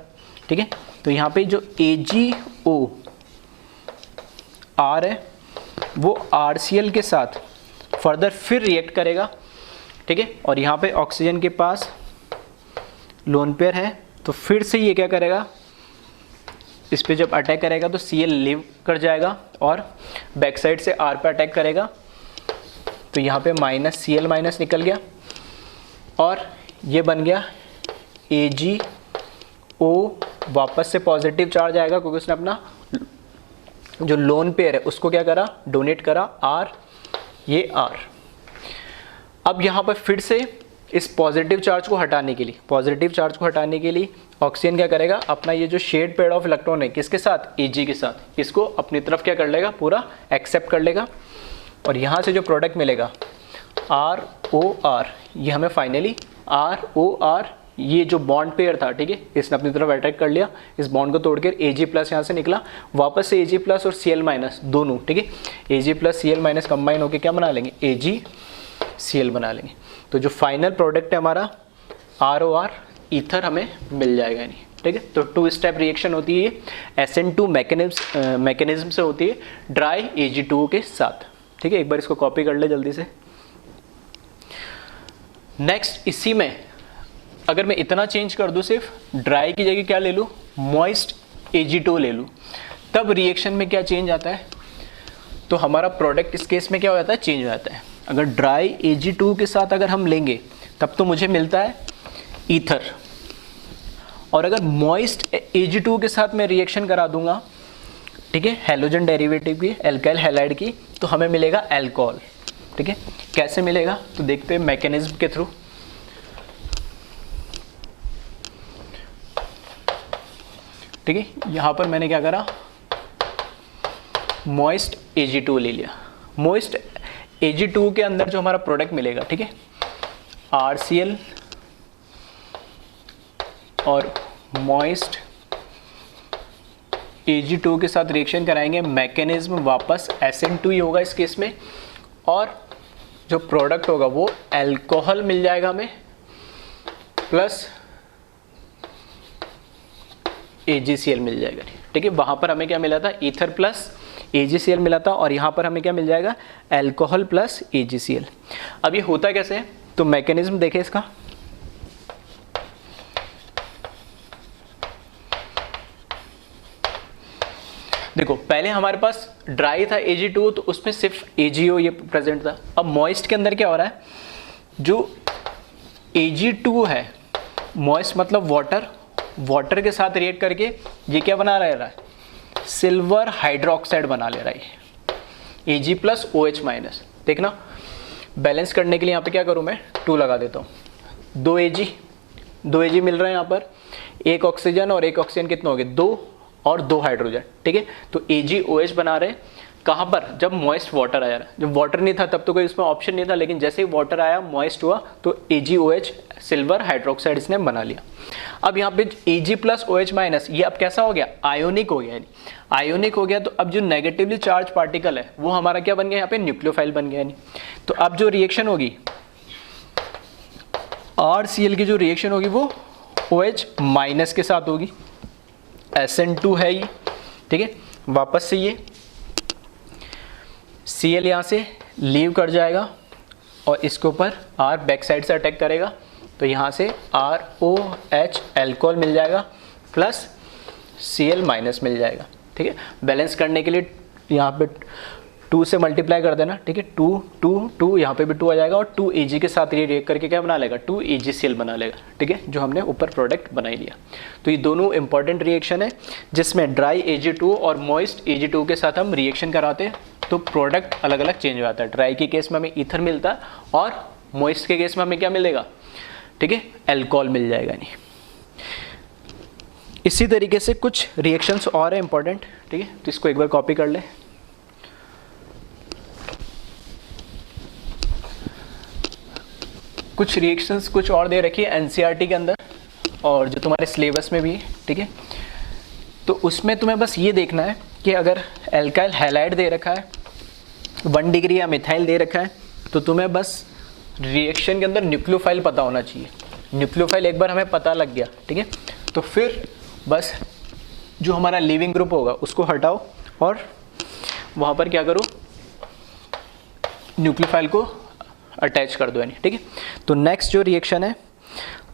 ठीक है। तो यहाँ पे जो AgOR है वो RCl के साथ फर्दर फिर रिएक्ट करेगा, ठीक है, और यहाँ पे ऑक्सीजन के पास लोन पेयर है, तो फिर से ये क्या करेगा, इस पे जब अटैक करेगा तो Cl लीव कर जाएगा और बैक साइड से R पे अटैक करेगा, तो यहाँ पे -Cl- निकल गया, और ये बन गया AgO, वापस से पॉजिटिव चार्ज आएगा क्योंकि उसने अपना जो लोन पेयर है उसको क्या करा, डोनेट करा, R, ये R। अब यहाँ पर फिर से इस पॉजिटिव चार्ज को हटाने के लिए ऑक्सीजन क्या करेगा, अपना ये जो शेड पेयर ऑफ इलेक्ट्रॉन है किसके साथ, Ag के साथ, इसको अपनी तरफ क्या कर लेगा, पूरा एक्सेप्ट कर लेगा, और यहाँ से जो प्रोडक्ट मिलेगा ROR, ये हमें फाइनली ROR, ये जो बॉन्ड पेयर था, ठीक है, इसने अपनी तरफ अटैक कर लिया, इस बॉन्ड को तोड़कर Ag+ यहाँ से निकला, वापस से Ag+ और Cl- दोनों, ठीक है, Ag+ Cl- कंबाइन होकर क्या बना लेंगे, AgCl बना लेंगे। तो जो फाइनल प्रोडक्ट है हमारा ROR ईथर हमें मिल जाएगा, नहीं, ठीक है। तो 2 स्टेप रिएक्शन होती है, SN2 मैकेनिज्म से होती है ड्राई Ag2O के साथ, ठीक है। एक बार इसको कॉपी कर ले जल्दी से। नेक्स्ट, इसी में अगर मैं इतना चेंज कर दूं, सिर्फ ड्राई की जगह क्या ले लूं, मॉइस्ट Ag2O ले लूं, तब रिएक्शन में क्या चेंज आता है, तो हमारा प्रोडक्ट इस केस में क्या हो जाता है, चेंज हो जाता है। अगर ड्राई Ag2O के साथ अगर हम लेंगे तब तो मुझे मिलता है ईथर, और अगर मॉइस्ट Ag2O के साथ मैं रिएक्शन करा दूंगा, ठीक है, हैलोजन डेरिवेटिव की, एल्काइल हैलाइड की, तो हमें मिलेगा अल्कोहल, ठीक है। कैसे मिलेगा, तो देखते हैं मैकेनिज्म के थ्रू। ठीक है, यहाँ पर मैंने क्या करा, मॉइस्ट Ag2O ले लिया। मॉइस्ट Ag2O के अंदर जो हमारा प्रोडक्ट मिलेगा, ठीक है, RCl और मॉइस्ट Ag2O के साथ रिएक्शन कराएंगे, मैकेनिज्म वापस SN2 ही होगा इस केस में, और जो प्रोडक्ट होगा वो अल्कोहल मिल जाएगा हमें, प्लस AgCl मिल जाएगा, ठीक है। वहाँ पर हमें क्या मिला था, ईथर प्लस AgCl मिला था, और यहाँ पर हमें क्या मिल जाएगा, अल्कोहल प्लस AgCl। अब ये होता कैसे है, तो मैकेनिज्म देखें इसका। देखो पहले हमारे पास ड्राई था Ag2 तो उसमें सिर्फ AgO ये प्रेजेंट था। अब मॉइस्ट के अंदर क्या हो रहा है, जो Ag2 है, मॉइस्ट मतलब वाटर, वाटर के साथ रिएक्ट करके ये क्या बना रहा है, सिल्वर हाइड्रोक्साइड बना ले रहा है, Ag प्लस OH माइनस। देखना बैलेंस करने के लिए यहाँ पे क्या करूँ मैं, 2 लगा देता हूँ, 2 Ag मिल रहा है यहाँ पर, एक ऑक्सीजन और एक ऑक्सीजन कितना हो गया, 2 और 2 हाइड्रोजन, ठीक है। तो AgOH बना रहे हैं कहाँ पर, जब मॉइस्ट वाटर आया। जब वाटर नहीं था तब तो कोई उसमें ऑप्शन नहीं था, लेकिन जैसे ही वाटर आया मॉइस्ट हुआ तो AgOH सिल्वर हाइड्रोक्साइड इसने बना लिया। अब यहाँ पे Ag प्लस OH माइनस ये अब कैसा हो गया, आयोनिक हो गया। यानी आयोनिक हो गया तो अब जो नेगेटिवली चार्ज पार्टिकल है वो हमारा क्या बन गया, यहाँ पे न्यूक्लियोफाइल बन गया। यानी तो अब जो रिएक्शन होगी RCl की जो रिएक्शन होगी वो OH माइनस के साथ होगी, SN2 है ये, ठीक है। वापस से ये Cl यहाँ से लीव कर जाएगा और इसके ऊपर R बैक साइड से अटैक करेगा, तो यहाँ से ROH एल्कोहल मिल जाएगा प्लस Cl माइनस मिल जाएगा, ठीक है। बैलेंस करने के लिए यहाँ पे 2 से मल्टीप्लाई कर देना, ठीक है। 2 2 2 यहाँ पे भी 2 आ जाएगा और 2 Ag के साथ ये रिएक्ट करके क्या बना लेगा, 2 AgCl बना लेगा, ठीक है, जो हमने ऊपर प्रोडक्ट बना ही लिया। तो ये दोनों इंपॉर्टेंट रिएक्शन है जिसमें ड्राई Ag2 और मॉइस्ट Ag2 के साथ हम रिएक्शन कराते हैं तो प्रोडक्ट अलग अलग चेंज हो जाता है। ड्राई के केस में हमें ईथर मिलता है और मॉइस्ट के केस में हमें क्या मिलेगा, ठीक है, एल्कोहल मिल जाएगा। नहीं इसी तरीके से कुछ रिएक्शंस और है इंपॉर्टेंट, ठीक है, तो इसको एक बार कॉपी कर ले। कुछ रिएक्शंस कुछ और दे रखी है NCERT के अंदर और जो तुम्हारे सिलेबस में भी है, ठीक है। तो उसमें तुम्हें बस ये देखना है कि अगर एल्काइल हैलाइड दे रखा है 1 डिग्री या मिथाइल दे रखा है तो तुम्हें बस रिएक्शन के अंदर न्यूक्लियोफाइल पता होना चाहिए। न्यूक्लियोफाइल एक बार हमें पता लग गया, ठीक है, तो फिर बस जो हमारा लीविंग ग्रुप होगा उसको हटाओ और वहाँ पर क्या करो, न्यूक्लियोफाइल को अटैच कर दो, यानी, ठीक है। तो नेक्स्ट जो रिएक्शन है,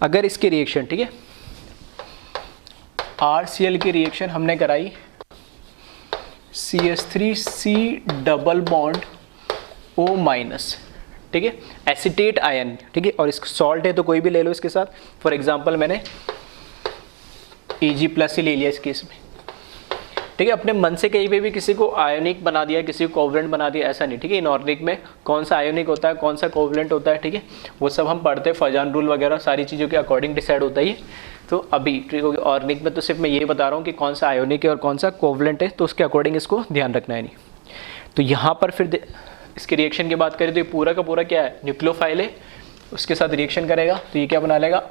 अगर इसकी रिएक्शन, ठीक है, RCl की रिएक्शन हमने कराई CH3C double bond O minus, ठीक है, एसिटेट आयन, ठीक है, और इसका सॉल्ट है तो कोई भी ले लो इसके साथ। फॉर एग्जांपल मैंने Ag प्लस ही ले लिया इस केस में, ठीक है। अपने मन से कहीं पे भी किसी को आयोनिक बना दिया, किसी को कोवलेंट बना दिया, ऐसा नहीं, ठीक है। इनऑर्गेनिक में कौन सा आयोनिक होता है, कौन सा कोवलेंट होता है, ठीक है, वो सब हम पढ़ते हैं, फजान रूल वगैरह सारी चीज़ों के अकॉर्डिंग डिसाइड होता है। तो अभी ठीक होगी, ऑर्गेनिक में तो सिर्फ मैं ये बता रहा हूँ कि कौन सा आयोनिक है और कौन सा कोवलेंट है, तो उसके अकॉर्डिंग इसको ध्यान रखना है। नहीं तो यहाँ पर फिर इसके रिएक्शन की बात करें तो ये पूरा का पूरा क्या है, न्यूक्लियोफाइल है, उसके साथ रिएक्शन करेगा तो ये क्या बना लेगा,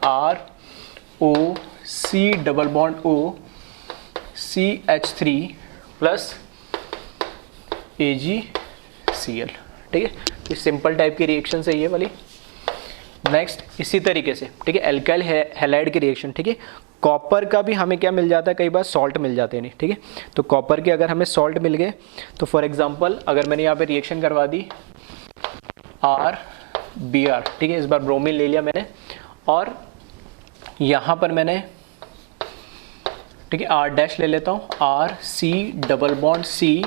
ROC double bond O CH3 plus AgCl, ठीक है। तो सिंपल टाइप की रिएक्शन है ये वाली। नेक्स्ट इसी तरीके से, ठीक है, एल्काइल हैलाइड की रिएक्शन, ठीक है। कॉपर का भी हमें क्या मिल जाता है, कई बार सॉल्ट मिल जाते हैं, नहीं, ठीक है। तो कॉपर के अगर हमें सॉल्ट मिल गए तो फॉर एग्जांपल अगर मैंने यहाँ पे रिएक्शन करवा दी RBr, ठीक है, इस बार ब्रोमीन ले लिया मैंने और यहाँ पर मैंने, ठीक है, R डैश ले लेता हूँ, RC double bond C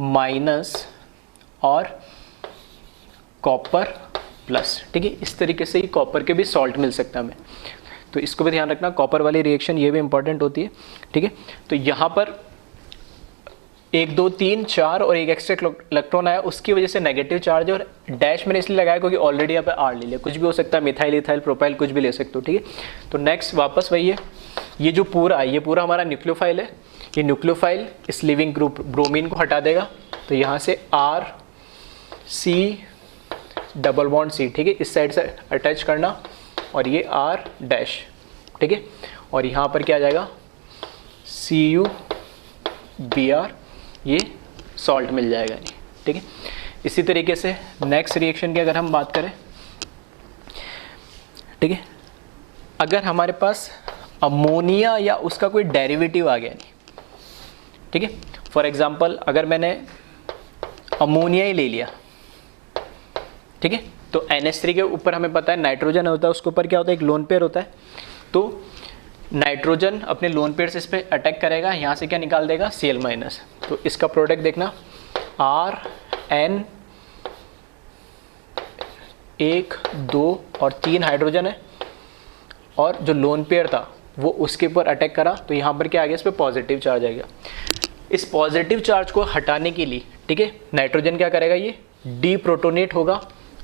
minus और कॉपर प्लस, ठीक है। इस तरीके से ही कॉपर के भी सॉल्ट मिल सकता है हमें, तो इसको भी ध्यान रखना। कॉपर वाली रिएक्शन ये भी इंपॉर्टेंट होती है, ठीक है। तो यहाँ पर 1 2 3 4 और एक एक्स्ट्रा इलेक्ट्रॉन आया, उसकी वजह से नेगेटिव चार्ज है और डैश मैंने इसलिए लगाया क्योंकि ऑलरेडी यहाँ पे R ले लिया, कुछ भी हो सकता है, मिथाइल इथाइल प्रोपाइल कुछ भी ले सकते हो, ठीक है। तो नेक्स्ट वापस वही है, ये जो पूरा है ये पूरा हमारा न्यूक्लियोफाइल है, ये न्यूक्लियोफाइल इस लिविंग ग्रुप ब्रोमीन को हटा देगा, तो यहाँ से RC डबल बॉन्ड C, ठीक है, इस साइड से अटैच करना और ये R डैश, ठीक है, और यहाँ पर क्या आ जाएगा CuBr, ये सॉल्ट मिल जाएगा, नहीं, ठीक है। इसी तरीके से नेक्स्ट रिएक्शन की अगर हम बात करें, ठीक है, अगर हमारे पास अमोनिया या उसका कोई डेरिवेटिव आ गया, नहीं, ठीक है, फॉर एग्जांपल अगर मैंने अमोनिया ही ले लिया, ठीक है, तो NH3 के ऊपर हमें पता है नाइट्रोजन होता है, उसके ऊपर क्या होता है, एक लोन पेयर होता है, तो नाइट्रोजन अपने लोन पेयर से इस पर अटैक करेगा, यहाँ से क्या निकाल देगा, Cl माइनस, तो इसका प्रोडक्ट देखना, आर एन 1 2 और 3 हाइड्रोजन है, और जो लोन पेयर था वो उसके ऊपर अटैक करा, तो यहाँ पर क्या आ गया, इस पर पॉजिटिव चार्ज आएगा। इस पॉजिटिव चार्ज को हटाने के लिए, ठीक है, नाइट्रोजन क्या करेगा, ये डीप्रोटोनेट होगा,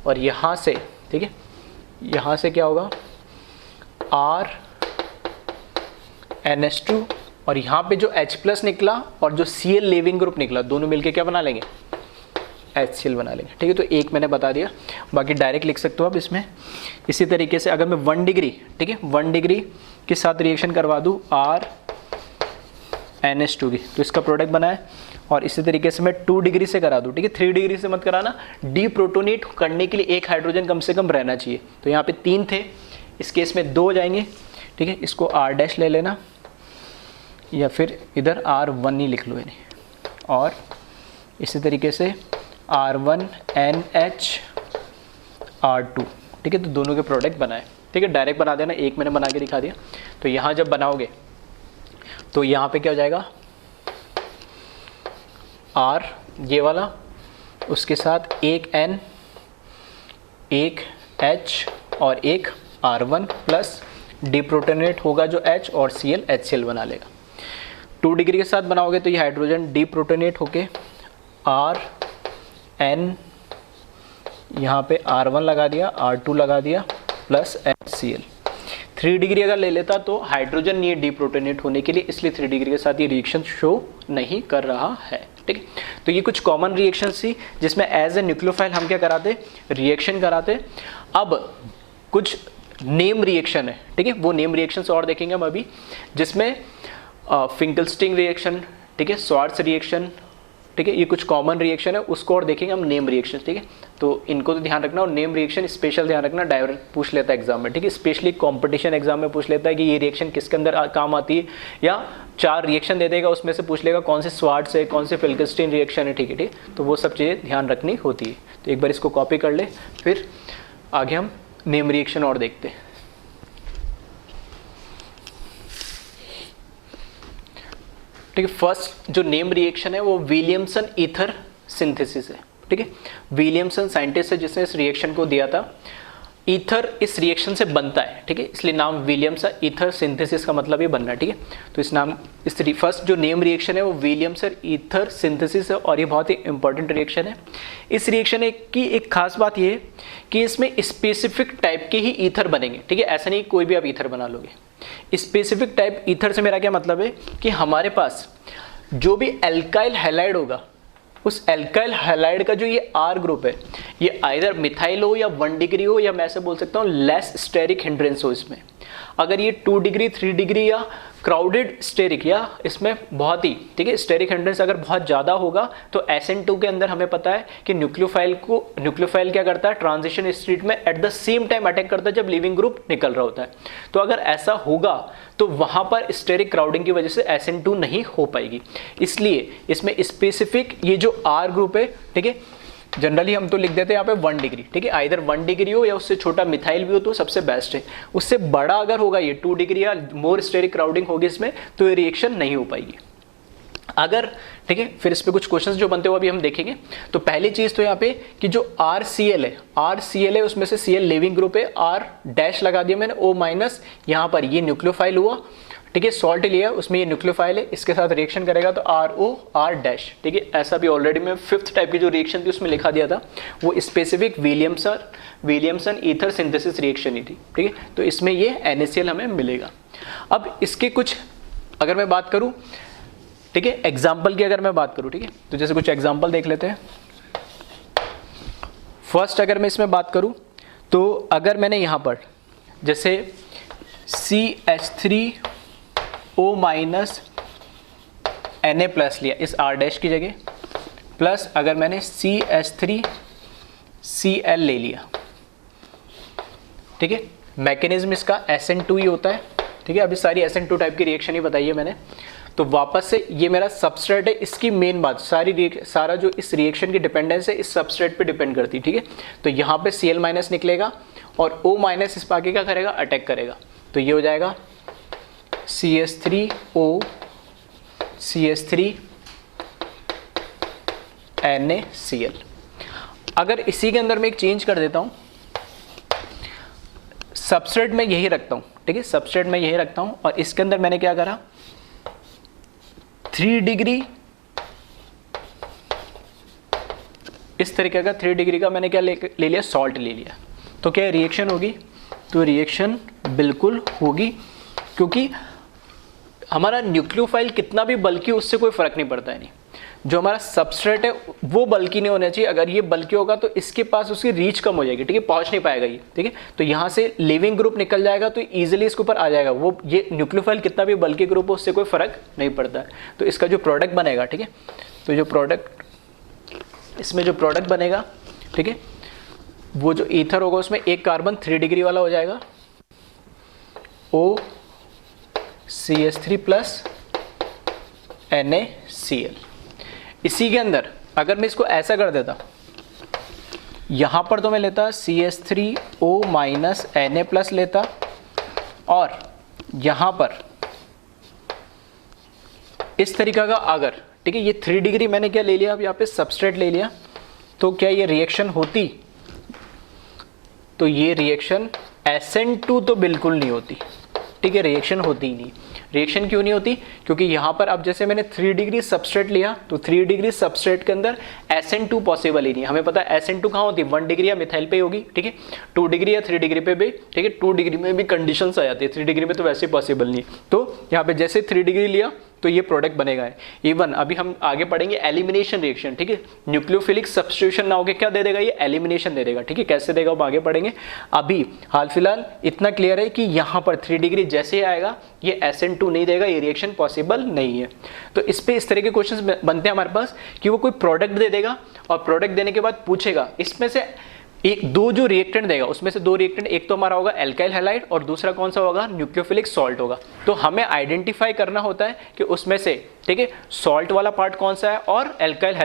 और यहाँ से, ठीक है, यहाँ से क्या होगा, आर NH2, और यहाँ पे जो H+ निकला और जो Cl लीविंग ग्रुप निकला, दोनों मिलके क्या बना लेंगे, HCl बना लेंगे। ठीक है, तो एक मैंने बता दिया, बाकी डायरेक्ट लिख सकते हो आप इसमें। इसी तरीके से अगर मैं 1 डिग्री, ठीक है, 1 डिग्री के साथ रिएक्शन करवा दूँ R NH2 की, तो इसका प्रोडक्ट बना है। और इसी तरीके से मैं 2 डिग्री से करा दूँ, ठीक है, 3 डिग्री से मत कराना, डीप्रोटोनेट करने के लिए एक हाइड्रोजन कम से कम रहना चाहिए। तो यहाँ पे 3 थे, इस केस में 2 हो जाएंगे। ठीक है, इसको R' ले लेना, या फिर इधर R1 ही लिख लो यानी, और इसी तरीके से R1 NH R2। ठीक है, तो दोनों के प्रोडक्ट बनाए। ठीक है, डायरेक्ट बना देना, एक मैंने बना के दिखा दिया। तो यहाँ जब बनाओगे तो यहाँ पे क्या हो जाएगा, R ये वाला, उसके साथ एक N, एक H और एक R1 प्लस डीप्रोटोनेट होगा जो H, और Cl HCl बना लेगा। 2 डिग्री के साथ बनाओगे तो ये हाइड्रोजन डीप्रोटोनेट होके R N, यहाँ पे R1 लगा दिया, R2 लगा दिया प्लस HCl। 3 डिग्री अगर ले लेता तो हाइड्रोजन नहीं है डीप्रोटोनेट होने के लिए, इसलिए 3 डिग्री के साथ ये रिएक्शन शो नहीं कर रहा है। ठीक है, तो ये कुछ कॉमन रिएक्शन थी जिसमें एज ए न्यूक्लियोफाइल हम क्या कराते, रिएक्शन कराते। अब कुछ नेम रिएक्शन है, ठीक है, वो नेम रिएक्शन और देखेंगे हम अभी, जिसमें फिंकलस्टीन रिएक्शन, ठीक है, स्वार्ट्ज रिएक्शन, ठीक है, ये कुछ कॉमन रिएक्शन है, उसको और देखेंगे हम नेम रिएक्शन। ठीक है, तो इनको तो ध्यान रखना, और नेम रिएक्शन स्पेशल ध्यान रखना, डायरेक्ट पूछ लेता है एग्जाम में। ठीक है, स्पेशली कंपटीशन एग्जाम में पूछ लेता है कि ये रिएक्शन किसके अंदर काम आती है, या 4 रिएक्शन दे देगा, उसमें से पूछ लेगा कौन से स्वार्ट्ज है, कौन से फिंकलस्टीन रिएक्शन है। ठीक है, ठीक, तो वो सब चीज़ें ध्यान रखनी होती है। तो एक बार इसको कॉपी कर ले, फिर आगे हम नेम रिएक्शन और देखते हैं। ठीक है, फर्स्ट जो नेम रिएक्शन है वो विलियमसन ईथर सिंथेसिस है। ठीक है, विलियमसन साइंटिस्ट है जिसने इस रिएक्शन को दिया था। ईथर इस रिएक्शन से बनता है, ठीक है, इसलिए नाम विलियमसन ईथर सिंथेसिस का मतलब ये बनना है। ठीक है, तो इस नाम, इस फर्स्ट जो नेम रिएक्शन है वो विलियमसन ईथर सिंथेसिस है, और ये बहुत ही इंपॉर्टेंट रिएक्शन है। इस रिएक्शन की एक खास बात ये है कि इसमें स्पेसिफिक टाइप के ही ईथर बनेंगे। ठीक है, ऐसा नहीं कोई भी आप ईथर बना लोगे। स्पेसिफिक टाइप ईथर से मेरा क्या मतलब है कि हमारे पास जो भी एल्काइल हैलाइड होगा, उस एल्काइल हैलाइड का जो ये R ग्रुप है, ये आइदर मिथाइल हो या 1 डिग्री हो, या मैं ऐसे बोल सकता हूँ लेस स्टेरिक हिंड्रेंस हो इसमें। अगर ये 2 डिग्री 3 डिग्री या क्राउडेड स्टेरिक, या इसमें बहुत ही, ठीक है, स्टेरिक हिंड्रेंस अगर बहुत ज़्यादा होगा, तो SN2 के अंदर हमें पता है कि न्यूक्लियोफाइल क्या करता है, ट्रांजिशन स्टेट में at the same time attack करता है जब लीविंग ग्रुप निकल रहा होता है। तो अगर ऐसा होगा तो वहाँ पर स्टेरिक क्राउडिंग की वजह से SN2 नहीं हो पाएगी, इसलिए इसमें स्पेसिफिक ये जो R ग्रुप है, ठीक है, जनरली हम तो लिख देते हैं यहाँ पे 1 डिग्री। ठीक है, आइदर 1 डिग्री हो या उससे छोटा मिथाइल भी हो तो सबसे बेस्ट है। उससे बड़ा अगर होगा ये 2 डिग्री या मोर स्टेरिक क्राउडिंग होगी इसमें, तो ये रिएक्शन नहीं हो पाएगी। अगर, ठीक है, फिर इस पे कुछ क्वेश्चंस जो बनते हुए अभी हम देखेंगे। तो पहली चीज तो यहाँ पे कि जो RCl है उसमें से Cl लिविंग ग्रुप है, R' लगा दिया मैंने, O-, यहाँ पर ये न्यूक्लियोफाइल हुआ। ठीक है, सॉल्ट लिया, उसमें ये न्यूक्लियोफाइल है, इसके साथ रिएक्शन करेगा तो RO R'। ठीक है, ऐसा भी ऑलरेडी मैं 5th टाइप की जो रिएक्शन थी उसमें लिखा दिया था, वो specific Williamson ether synthesis reaction ही थी। ठीक है, तो इसमें ये NaCl हमें मिलेगा। अब इसके कुछ अगर मैं बात करूँ, ठीक है, एग्जाम्पल की अगर मैं बात करूँ, ठीक है, तो जैसे कुछ एग्जाम्पल देख लेते हैं। फर्स्ट अगर मैं इसमें बात करूँ तो अगर मैंने यहाँ पर जैसे CH3O- Na+ लिया इस R' की जगह, प्लस अगर मैंने CH3Cl ले लिया, ठीक है, मैकेनिज्म इसका SN2 ही होता है। ठीक है, अभी सारी SN2 टाइप की रिएक्शन ही बताई है मैंने। तो वापस से ये मेरा सबस्ट्रेट है, इसकी मेन बात सारा जो इस रिएक्शन की डिपेंडेंस है इस सबस्ट्रेट पे डिपेंड करती है। ठीक है, तो यहाँ पे Cl- निकलेगा और O- इस पाके क्या करेगा, अटैक करेगा। तो ये हो जाएगा CH3O CH3 NaCl। अगर इसी के अंदर मैं एक चेंज कर देता हूँ, सबस्ट्रेट में यही रखता हूँ, ठीक है, सबस्ट्रेट में यही रखता हूँ, और इसके अंदर मैंने क्या करा, 3 डिग्री, इस तरीके का 3 डिग्री का मैंने क्या ले लिया, सॉल्ट ले लिया। तो क्या रिएक्शन होगी, तो रिएक्शन बिल्कुल होगी, क्योंकि हमारा न्यूक्लियोफाइल कितना भी बल्कि उससे कोई फर्क नहीं पड़ता है। नहीं, जो हमारा सबस्ट्रेट है वो बल्कि नहीं होना चाहिए। अगर ये बल्कि होगा तो इसके पास उसकी रीच कम हो जाएगी, ठीक है, पहुंच नहीं पाएगा ये, ठीक है। तो यहाँ से लिविंग ग्रुप निकल जाएगा तो इजीली इसके ऊपर आ जाएगा। वो ये न्यूक्लियोफाइल कितना भी बल्कि ग्रुप हो उससे कोई फर्क नहीं पड़ता है। तो इसका जो प्रोडक्ट बनेगा, ठीक है, तो जो प्रोडक्ट, इसमें जो प्रोडक्ट बनेगा, ठीक है, वो जो ईथर होगा उसमें एक कार्बन 3 डिग्री वाला हो जाएगा, OCH3 प्लस NaCl। इसी के अंदर अगर मैं इसको ऐसा कर देता, यहाँ पर तो मैं लेता CH3O माइनस Na प्लस लेता, और यहाँ पर इस तरीका का अगर, ठीक है, ये 3 डिग्री मैंने क्या ले लिया, अब यहाँ पे सबस्ट्रेट ले लिया, तो क्या ये रिएक्शन होती, तो ये रिएक्शन SN2 तो बिल्कुल नहीं होती, ठीक है, रिएक्शन होती ही नहीं। रिएक्शन क्यों नहीं होती, क्योंकि यहाँ पर अब जैसे मैंने 3 डिग्री सबस्ट्रेट लिया, तो 3 डिग्री सबस्ट्रेट के अंदर SN2 पॉसिबल ही नहीं। हमें पता है SN2 कहाँ होती है, 1 डिग्री या मिथाइल पे होगी, ठीक है, 2 डिग्री या 3 डिग्री पे भी, ठीक है, 2 डिग्री में भी कंडीशंस आ जाती है, 3 डिग्री में तो वैसे पॉसिबल नहीं। तो यहाँ पे जैसे 3 डिग्री लिया तो ये प्रोडक्ट बनेगा। इवन अभी हम आगे पढ़ेंगे एलिमिनेशन रिएक्शन, ठीक है, न्यूक्लियोफिलिक सब्स्टिट्यूशन ना होके क्या दे देगा, ये एलिमिनेशन दे देगा, ठीक है, कैसे देगा वो आगे पढ़ेंगे। अभी हाल फिलहाल इतना क्लियर है कि यहाँ पर 3 डिग्री जैसे ही आएगा ये SN2 नहीं देगा, ये रिएक्शन पॉसिबल नहीं है। तो इस पे इस तरह के क्वेश्चंस बनते हैं हमारे पास कि वो कोई प्रोडक्ट दे देगा और प्रोडक्ट देने के बाद पूछेगा इसमें से एक दो जो रिएक्टेंट देगा उसमें से 2 रिएक्टेंट, एक तो हमारा होगा एल्काइल हैलाइड और दूसरा कौन सा होगा, न्यूक्लियोफिलिक सॉल्ट होगा। तो हमें आइडेंटिफाई करना होता है कि उसमें से, ठीक है, सॉल्ट वाला पार्ट कौन सा है और एल्काइल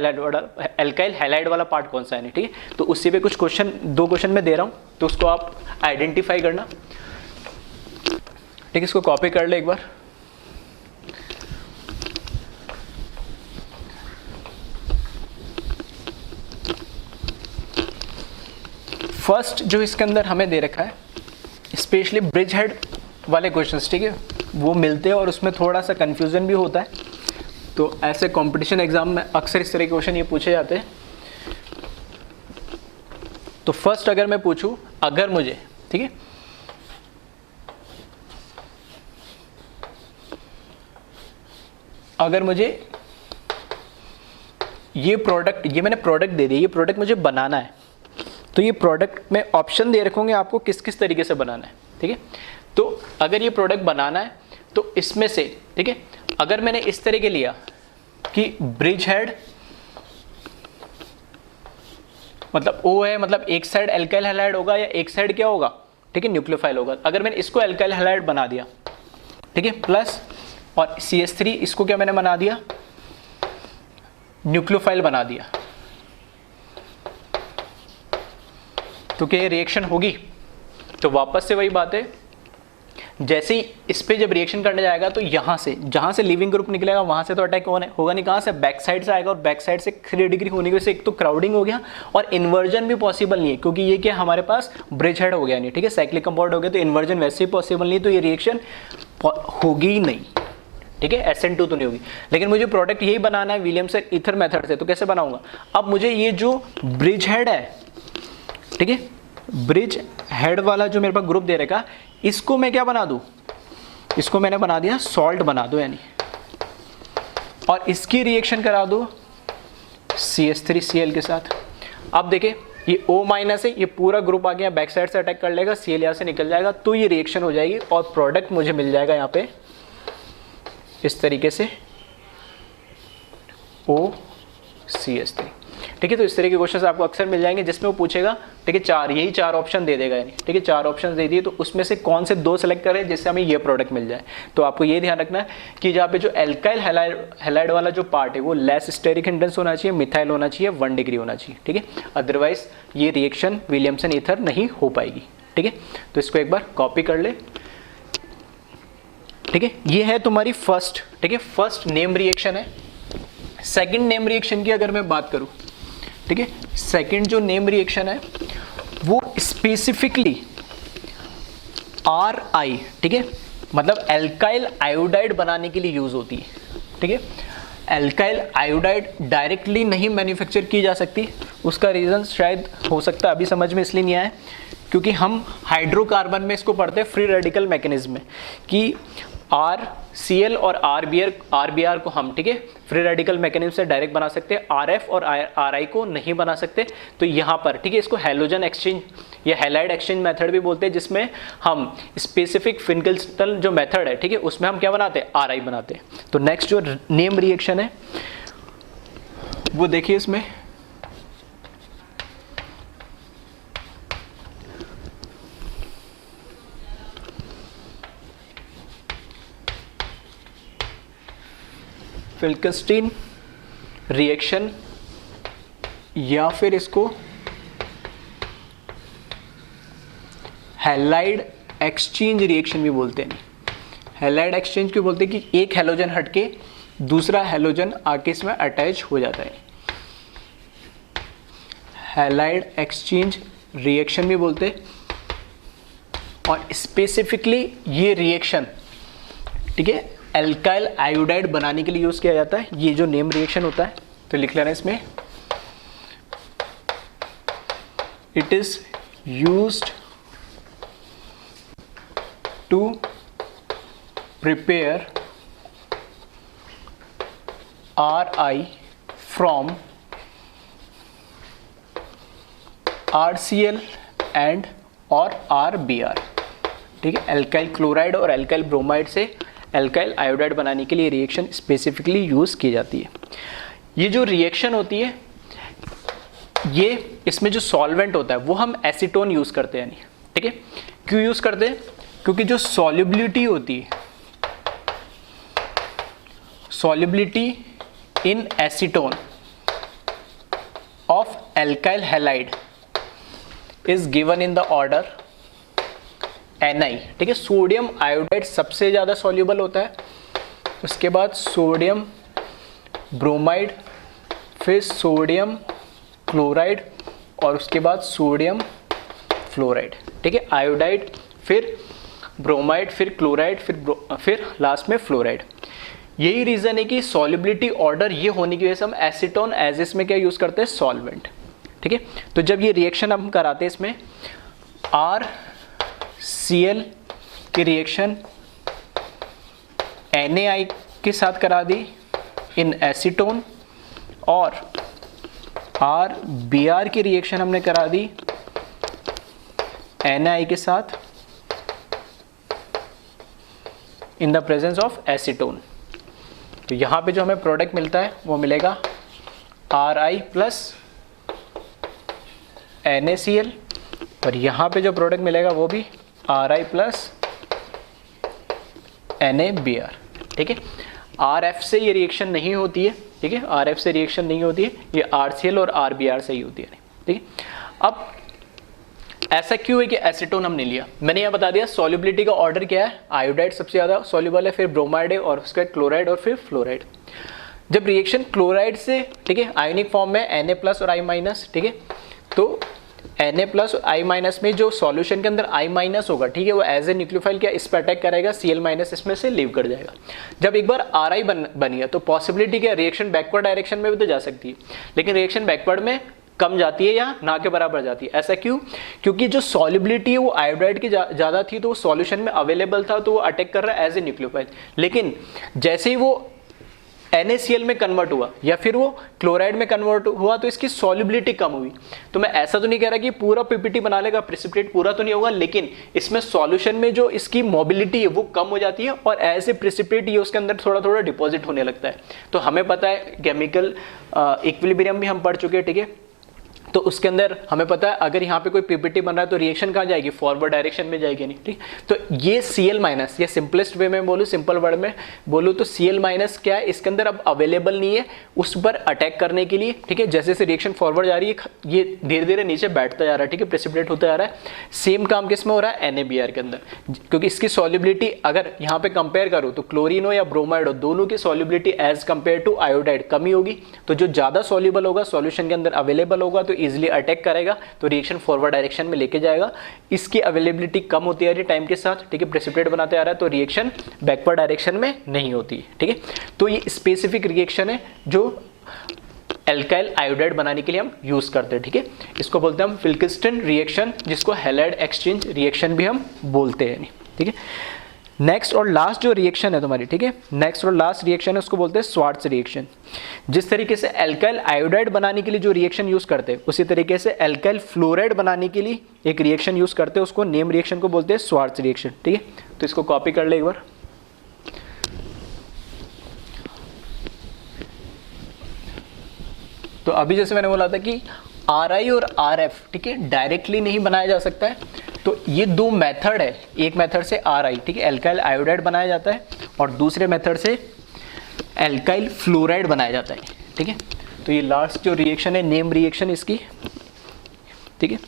हैलाइड वाला पार्ट कौन सा है, नहीं, ठीक है। तो उसी पे कुछ क्वेश्चन, 2 क्वेश्चन मैं दे रहा हूँ, तो उसको आप आइडेंटिफाई करना, ठीक है। इसको कॉपी कर ले एक बार। फर्स्ट जो इसके अंदर हमें दे रखा है, स्पेशली ब्रिज हेड वाले क्वेश्चंस, ठीक है, वो मिलते हैं और उसमें थोड़ा सा कंफ्यूजन भी होता है। तो ऐसे कंपटीशन एग्जाम में अक्सर इस तरह के क्वेश्चन ये पूछे जाते हैं। तो फर्स्ट अगर मैं पूछूं, अगर मुझे, ठीक है, अगर मुझे ये प्रोडक्ट, ये मैंने प्रोडक्ट दे दिया, ये प्रोडक्ट मुझे बनाना है, तो ये प्रोडक्ट में ऑप्शन दे रखोगे आपको किस किस तरीके से बनाना है, ठीक है। तो अगर ये प्रोडक्ट बनाना है तो इसमें से, ठीक है, अगर मैंने इस तरह के लिया कि ब्रिज हेड मतलब O है, मतलब एक साइड एल्काइल हैलाइड होगा या एक साइड क्या होगा, ठीक है, न्यूक्लियोफाइल होगा। अगर मैंने इसको एल्काइल हैलाइड बना दिया, ठीक है, प्लस, और CH3 इसको क्या मैंने बना दिया, न्यूक्लियोफाइल बना दिया, तो क्या ये रिएक्शन होगी। तो वापस से वही बात है, जैसे ही इस पे जब रिएक्शन करने जाएगा तो यहाँ से, जहाँ से लिविंग ग्रुप निकलेगा वहाँ से तो अटैक होगा नहीं, कहाँ से, बैक साइड से आएगा, और बैक साइड से 3 डिग्री होने की वजह से एक तो क्राउडिंग हो गया और इन्वर्जन भी पॉसिबल नहीं है, क्योंकि ये क्या हमारे पास ब्रिज हेड हो गया नहीं, ठीक है, साइक्लिक कंपाउंड हो गया, तो इन्वर्जन वैसे ही पॉसिबल नहीं, तो ये रिएक्शन होगी ही नहीं, ठीक है, SN2 तो नहीं होगी। लेकिन मुझे प्रोडक्ट यही बनाना है विलियमसन ईथर मेथड से, तो कैसे बनाऊंगा। अब मुझे ये जो ब्रिज हेड है, ठीक है, ब्रिज हेड वाला जो मेरे पास ग्रुप दे रखा, इसको मैं क्या बना दूं, इसको मैंने बना दिया सॉल्ट बना दो यानी, और इसकी रिएक्शन करा दो CH3Cl के साथ। अब देखिए ये O माइनस है, ये पूरा ग्रुप आ गया, बैक साइड से अटैक कर लेगा, Cl यहाँ से निकल जाएगा, तो ये रिएक्शन हो जाएगी और प्रोडक्ट मुझे मिल जाएगा यहाँ पे इस तरीके से OCH3, ठीक है। तो इस तरह के क्वेश्चंस आपको अक्सर मिल जाएंगे जिसमें वो पूछेगा, ठीक है, यही 4 ऑप्शन दे देगा यानी, ठीक है, 4 ऑप्शन दे दिए, तो उसमें से कौन से 2 सेलेक्ट करें जिससे हमें ये प्रोडक्ट मिल जाए। तो आपको ये ध्यान रखना है कि जहाँ पे जो एल्काइल हैलाइड वाला जो पार्ट है वो लेस स्टेरिक हिंड्रेंस होना चाहिए, मिथाइल होना चाहिए, 1 डिग्री होना चाहिए, ठीक है, अदरवाइज ये रिएक्शन विलियमसन ईथर नहीं हो पाएगी, ठीक है। तो इसको एक बार कॉपी कर ले, ठीक है, ये है तुम्हारी फर्स्ट, ठीक है, फर्स्ट नेम रिएक्शन है। सेकंड नेम रिएक्शन की अगर मैं बात करूं, ठीक है। सेकंड जो नेम रिएक्शन है वो स्पेसिफिकली RI, ठीक है, मतलब एल्काइल आयोडाइड बनाने के लिए यूज होती है, ठीक है। एल्काइल आयोडाइड डायरेक्टली नहीं मैन्युफैक्चर की जा सकती, उसका रीज़न शायद हो सकता है अभी समझ में इसलिए नहीं आया क्योंकि हम हाइड्रोकार्बन में इसको पढ़ते हैं फ्री रेडिकल मैकेनिज्म में कि RCl और RBr को हम, ठीक है, फ्री रेडिकल मैकेनिज्म से डायरेक्ट बना सकते हैं, RF और RI को नहीं बना सकते। तो यहाँ पर, ठीक है, इसको हैलोजन एक्सचेंज या हैलाइड एक्सचेंज मेथड भी बोलते हैं, जिसमें हम स्पेसिफिक फिनकेल्स्टन जो मेथड है, ठीक है, उसमें हम क्या बनाते हैं, RI बनाते हैं। तो नेक्स्ट जो नेम रिएक्शन है वो देखिए, इसमें फिल्केस्टीन रिएक्शन या फिर इसको हैलाइड एक्सचेंज रिएक्शन भी बोलते हैं। हैलाइड एक्सचेंज क्यों बोलते हैं कि एक हैलोजन हटके दूसरा हैलोजन आके इसमें अटैच हो जाता है, हैलाइड एक्सचेंज रिएक्शन भी बोलते हैं। और स्पेसिफिकली ये रिएक्शन, ठीक है, एल्काइल आयोडाइड बनाने के लिए यूज किया जाता है। ये जो नेम रिएक्शन होता है तो लिख लेना इसमें, it is used to prepare RI from RCl and और RBr, ठीक है। एल्काइल क्लोराइड और एल्काइल ब्रोमाइड से एल्काइल आयोडाइड बनाने के लिए रिएक्शन स्पेसिफिकली यूज़ की जाती है। ये जो रिएक्शन होती है, ये इसमें जो सॉल्वेंट होता है वो हम एसीटोन यूज़ करते हैं, नहीं, ठीक है। क्यों यूज़ करते हैं? क्योंकि जो सॉल्युबिलिटी होती है, solubility in acetone of alkyl halide is given in the order Ni, ठीक है। सोडियम आयोडाइड सबसे ज़्यादा सॉल्युबल होता है, उसके बाद सोडियम ब्रोमाइड, फिर सोडियम क्लोराइड और उसके बाद सोडियम फ्लोराइड, ठीक है। आयोडाइड, फिर ब्रोमाइड, फिर क्लोराइड, फिर लास्ट में फ्लोराइड। यही रीज़न है कि सॉल्युबिलिटी ऑर्डर ये होने की वजह से हम एसीटोन एज इसमें क्या यूज़ करते हैं, सॉल्वेंट, ठीक है। तो जब ये रिएक्शन हम कराते हैं, इसमें RCl की रिएक्शन NaI के साथ करा दी इन एसीटोन, और RBr की रिएक्शन हमने करा दी NaI के साथ in the presence of acetone. तो यहाँ पे जो हमें प्रोडक्ट मिलता है वो मिलेगा RI प्लस NaCl, और यहाँ पे जो प्रोडक्ट मिलेगा वो भी RI प्लस NaBr, ठीक है। RF से ये रिएक्शन नहीं होती है, ठीक है, RF से रिएक्शन नहीं होती है, ये RCl और RBr से ही होती है, ठीक है। अब ऐसा क्यों है कि एसीटोन हमने लिया? मैंने यहाँ बता दिया सॉल्युबिलिटी का ऑर्डर क्या है, आयोडाइड सबसे ज़्यादा सॉल्युबल है, फिर ब्रोमाइड है, और उसके बाद क्लोराइड और फिर फ्लोराइड। जब रिएक्शन क्लोराइड से, ठीक है, आयोनिक फॉर्म में Na प्लस और I माइनस, ठीक है, तो Na प्लस और I माइनस में जो सॉल्यूशन के अंदर I माइनस होगा, ठीक है, वो एज ए न्यूक्लियोफाइल क्या इस पर अटैक करेगा, Cl माइनस इसमें से लीव कर जाएगा। जब एक बार Ri बन गया तो पॉसिबिलिटी क्या, रिएक्शन बैकवर्ड डायरेक्शन में भी तो जा सकती है, लेकिन रिएक्शन बैकवर्ड में कम जाती है या ना के बराबर जाती है। ऐसा क्यों? क्योंकि जो सॉल्युबिलिटी है वो आयोडाइड की ज़्यादा थी, तो वो सॉल्यूशन में अवेलेबल था, तो वो अटैक कर रहा है एज ए न्यूक्लियोफाइल। लेकिन जैसे ही वो NaCl में कन्वर्ट हुआ या फिर वो क्लोराइड में कन्वर्ट हुआ तो इसकी सॉल्युबिलिटी कम हुई। तो मैं ऐसा तो नहीं कह रहा कि पूरा पीपीटी बना लेगा, प्रेसिपिटेट पूरा तो नहीं होगा, लेकिन इसमें सॉल्यूशन में जो इसकी मोबिलिटी है वो कम हो जाती है, और एज ए प्रेसिपिटेट ये उसके अंदर थोड़ा थोड़ा डिपॉजिट होने लगता है। तो हमें पता है केमिकल इक्विलिब्रियम भी हम पढ़ चुके हैं, ठीक है। तो उसके अंदर हमें पता है अगर यहाँ पे कोई पीपीटी बन रहा है तो रिएक्शन कहाँ जाएगी, फॉरवर्ड डायरेक्शन में जाएगी नहीं, ठीक। तो ये Cl माइनस, ये सिंपलेस्ट वे में बोलूँ, सिंपल वर्ड में बोलूँ तो Cl माइनस क्या है, इसके अंदर अब अवेलेबल नहीं है उस पर अटैक करने के लिए, ठीक है। जैसे जैसे रिएक्शन फॉरवर्ड जा रही है ये धीरे धीरे नीचे बैठता जा रहा है, ठीक है, प्रेसिपिटेट होता जा रहा है। सेम काम किस में हो रहा है, NaBr के अंदर, क्योंकि इसकी सॉल्युबिलिटी अगर यहाँ पे कंपेयर करो तो क्लोरीन हो या ब्रोमाइड हो, दोनों की solubility as compare to iodide कमी होगी। तो जो ज्यादा सॉल्युबल होगा, सॉल्यूशन के अंदर अवेलेबल होगा, तो इजिली अटैक करेगा, तो रिएक्शन फॉरवर्ड डायरेक्शन में लेके जाएगा। इसकी अवेलेबिलिटी कम होती आ रही है टाइम के साथ, ठीक है, प्रेसिपिटेट बनाते आ रहा है, तो रिएक्शन बैकवर्ड डायरेक्शन में नहीं होती, ठीक है। तो ये स्पेसिफिक रिएक्शन है जो एल्काइल आयोडाइड बनाने के लिए हम यूज करते हैं, ठीक है। इसको बोलते हैं हम फिल्किस्टन रिएक्शन, जिसको हैलाइड एक्सचेंज रिएक्शन भी हम बोलते हैं, ठीक है। नेक्स्ट और लास्ट जो रिएक्शन है तुम्हारी, ठीक है, नेक्स्ट और लास्ट रिएक्शन है उसको बोलते हैं स्वार्ट्ज रिएक्शन। जिस तरीके से एल्काइल आयोडाइड बनाने के लिए जो रिएक्शन यूज करते हैं, उसी तरीके से एल्काइल फ्लोराइड बनाने के लिए एक रिएक्शन यूज करते हैं, उसको नेम रिएक्शन को बोलते हैं स्वार्ट्ज रिएक्शन, ठीक है। तो इसको कॉपी कर ले एक बार। तो अभी जैसे मैंने बोला था कि Ri और Rf, ठीक है, डायरेक्टली नहीं बनाया जा सकता है। तो ये दो मेथड है, एक मेथड से Ri, ठीक है, एल्काइल आयोडाइड बनाया जाता है, और दूसरे मेथड से एल्काइल फ्लोराइड बनाया जाता है, ठीक है। तो ये लास्ट जो रिएक्शन है नेम रिएक्शन इसकी, ठीक है,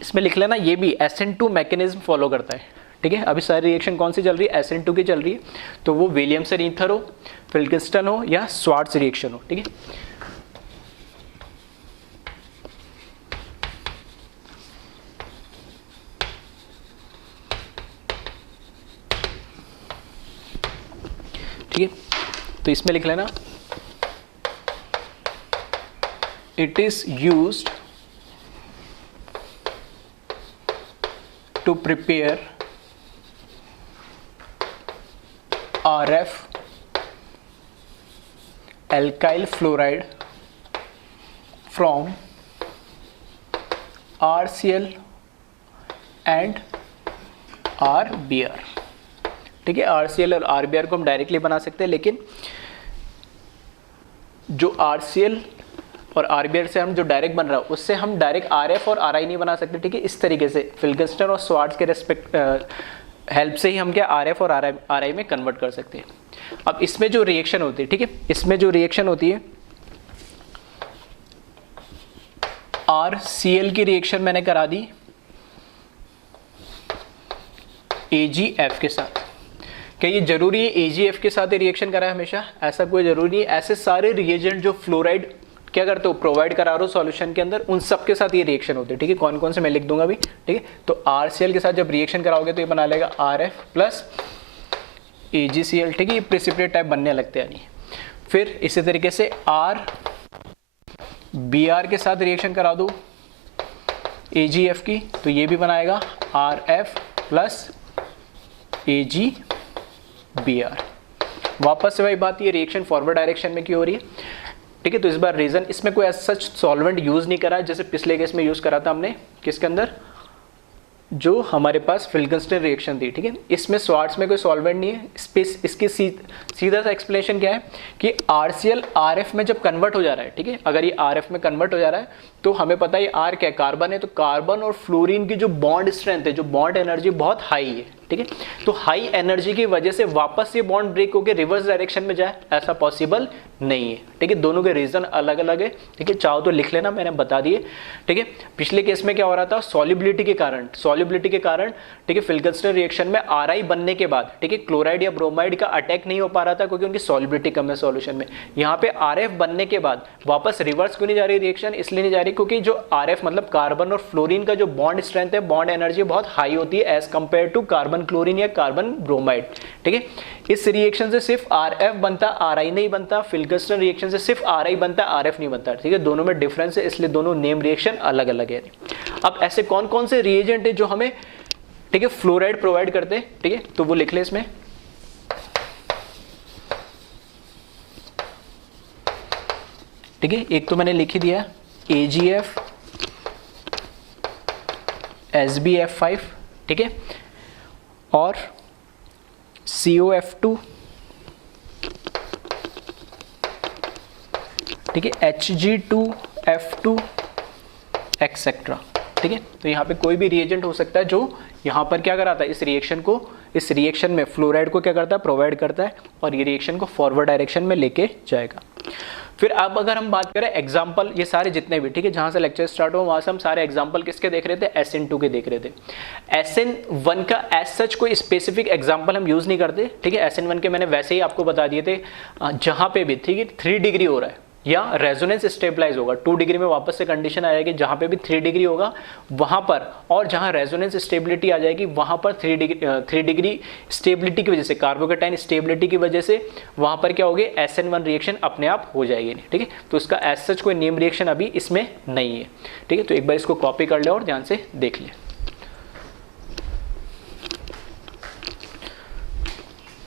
इसमें लिख लेना, ये भी SN2 मैकेनिज्म फॉलो करता है, ठीक है। अभी सारी रिएक्शन कौन सी चल रही है, SN2 की चल रही है, तो वो विलियमसन ईथर हो, फिल्किस्टन हो या स्वार्ट्ज रिएक्शन हो, ठीक है। ठीक है, तो इसमें लिख लेना, it is used to prepare Rf alkyl fluoride from RCl and RBr, ठीक है। RCl और RBr को हम डायरेक्टली बना सकते हैं, लेकिन जो RCl और RBr से हम जो डायरेक्ट बन रहा है उससे हम डायरेक्ट RF और RI नहीं बना सकते, ठीक है। इस तरीके से फिल्किस्टन और स्वार्ट्ज के रेस्पेक्ट हेल्प से ही हम क्या RF और RI में कन्वर्ट कर सकते हैं। अब इसमें जो रिएक्शन होती है, ठीक है, इसमें जो रिएक्शन होती है RCl की रिएक्शन मैंने करा दी AgF के साथ। क्या ये जरूरी है AgF के साथ रिएक्शन करा है हमेशा? ऐसा कोई जरूरी नहीं है। ऐसे सारे रिएजेंट जो फ्लोराइड क्या करते हो, प्रोवाइड करा रहे हो सॉल्यूशन के अंदर, उन सब के साथ ये रिएक्शन होती है, ठीक है। कौन कौन से मैं लिख दूंगा अभी, ठीक है। तो RCl के साथ जब रिएक्शन कराओगे तो ये बना लेगा RF प्लस AgCl, ठीक है। ये प्रेसिपिटेट टाइप बनने लगते हैं। फिर इसी तरीके से RBr के साथ रिएक्शन करा दो AgF की, तो ये भी बनाएगा RF प्लस AgBr। वापस से वही बात, ये रिएक्शन फॉरवर्ड डायरेक्शन में क्यों हो रही है, ठीक है। तो इस बार रीजन, इसमें कोई सच सॉल्वेंट यूज नहीं करा, जैसे पिछले केस में यूज करा था हमने, किसके अंदर, जो हमारे पास फिल्किस्टन रिएक्शन थी, ठीक है। इसमें स्वार्ट्ज में कोई सॉल्वेंट नहीं है। इसकी सीधा सा एक्सप्लेनेशन क्या है कि RCl RF में जब कन्वर्ट हो जा रहा है, ठीक है, अगर ये RF में कन्वर्ट हो जा रहा है तो हमें पता है ये R क्या है, कार्बन है, तो कार्बन और फ्लोरीन की जो बॉन्ड स्ट्रेंथ है, जो बॉन्ड एनर्जी बहुत हाई है, ठीक है। तो हाई एनर्जी की वजह से वापस ये बॉन्ड ब्रेक होकर रिवर्स डायरेक्शन में जाए, ऐसा पॉसिबल नहीं है, ठीक है। दोनों के रीजन अलग अलग है, ठीक है। चाहो तो लिख लेना, मैंने बता दिए, ठीक है। पिछले केस में क्या हो रहा था, सॉल्युबिलिटी के कारण, ठीक है, फिल्किस्टन रिएक्शन में RI बनने के बाद, ठीक है, क्लोराइड या ब्रोमाइड का अटैक नहीं हो पा रहा था क्योंकि उनकी सॉल्युबिलिटी कम है सॉल्यूशन में। यहाँ पे RF बनने के बाद वापस रिवर्स क्यों नहीं जा रही रिएक्शन, इसलिए नहीं जा रही क्योंकि जो RF मतलब कार्बन और फ्लोरीन का जो बॉन्ड स्ट्रेंथ है, बॉन्ड एनर्जी बहुत हाई होती है as compare to carbon chlorine या कार्बन ब्रोमाइड, ठीक है। इस रिएक्शन से सिर्फ RF बनता, RI नहीं बनता। फिल्किस्टन रिएक्शन से सिर्फ RI बनता, RF नहीं बनता, ठीक है। दोनों में डिफरेंस है, इसलिए दोनों नेम रिएक्शन अलग अलग है। अब ऐसे कौन कौन से रिएजेंट है जो हमें, ठीक है, फ्लोराइड प्रोवाइड करते हैं, ठीक है, तो वो लिख ले इसमें, ठीक है। एक तो मैंने लिख ही दिया AgF SbF5, ठीक है, और COF2, ठीक है, Hg2F2 एक्सेट्रा। ठीक है, तो यहाँ पे कोई भी रिएजेंट हो सकता है जो यहाँ पर क्या कराता है, इस रिएक्शन में फ्लोराइड को क्या करता है, प्रोवाइड करता है और ये रिएक्शन को फॉरवर्ड डायरेक्शन में लेके जाएगा। फिर अब अगर हम बात करें एग्जाम्पल, ये सारे जितने भी, ठीक है, जहाँ से लेक्चर स्टार्ट हो वहाँ से हम सारे एग्जाम्पल किसके देख रहे थे, SN2 के देख रहे थे। SN1 का एज सच कोई स्पेसिफिक एग्जाम्पल हम यूज़ नहीं करते, ठीक है। SN1 के मैंने वैसे ही आपको बता दिए थे, जहाँ पे भी, ठीक है, 3 डिग्री हो रहा है या रेजोनेंस स्टेबलाइज होगा, 2 डिग्री में वापस से कंडीशन आ जाएगी, जहाँ पे भी 3 डिग्री होगा वहाँ पर, और जहाँ रेजोनेंस स्टेबिलिटी आ जाएगी वहाँ पर 3 डिग्री स्टेबिलिटी की वजह से, कार्बोकेटाइन स्टेबिलिटी की वजह से वहाँ पर क्या होगी, SN1 रिएक्शन अपने आप हो जाएगी। ठीक है, तो इसका एज सच कोई नेम रिएक्शन अभी इसमें नहीं है। ठीक है, तो एक बार इसको कॉपी कर ले और ध्यान से देख ले।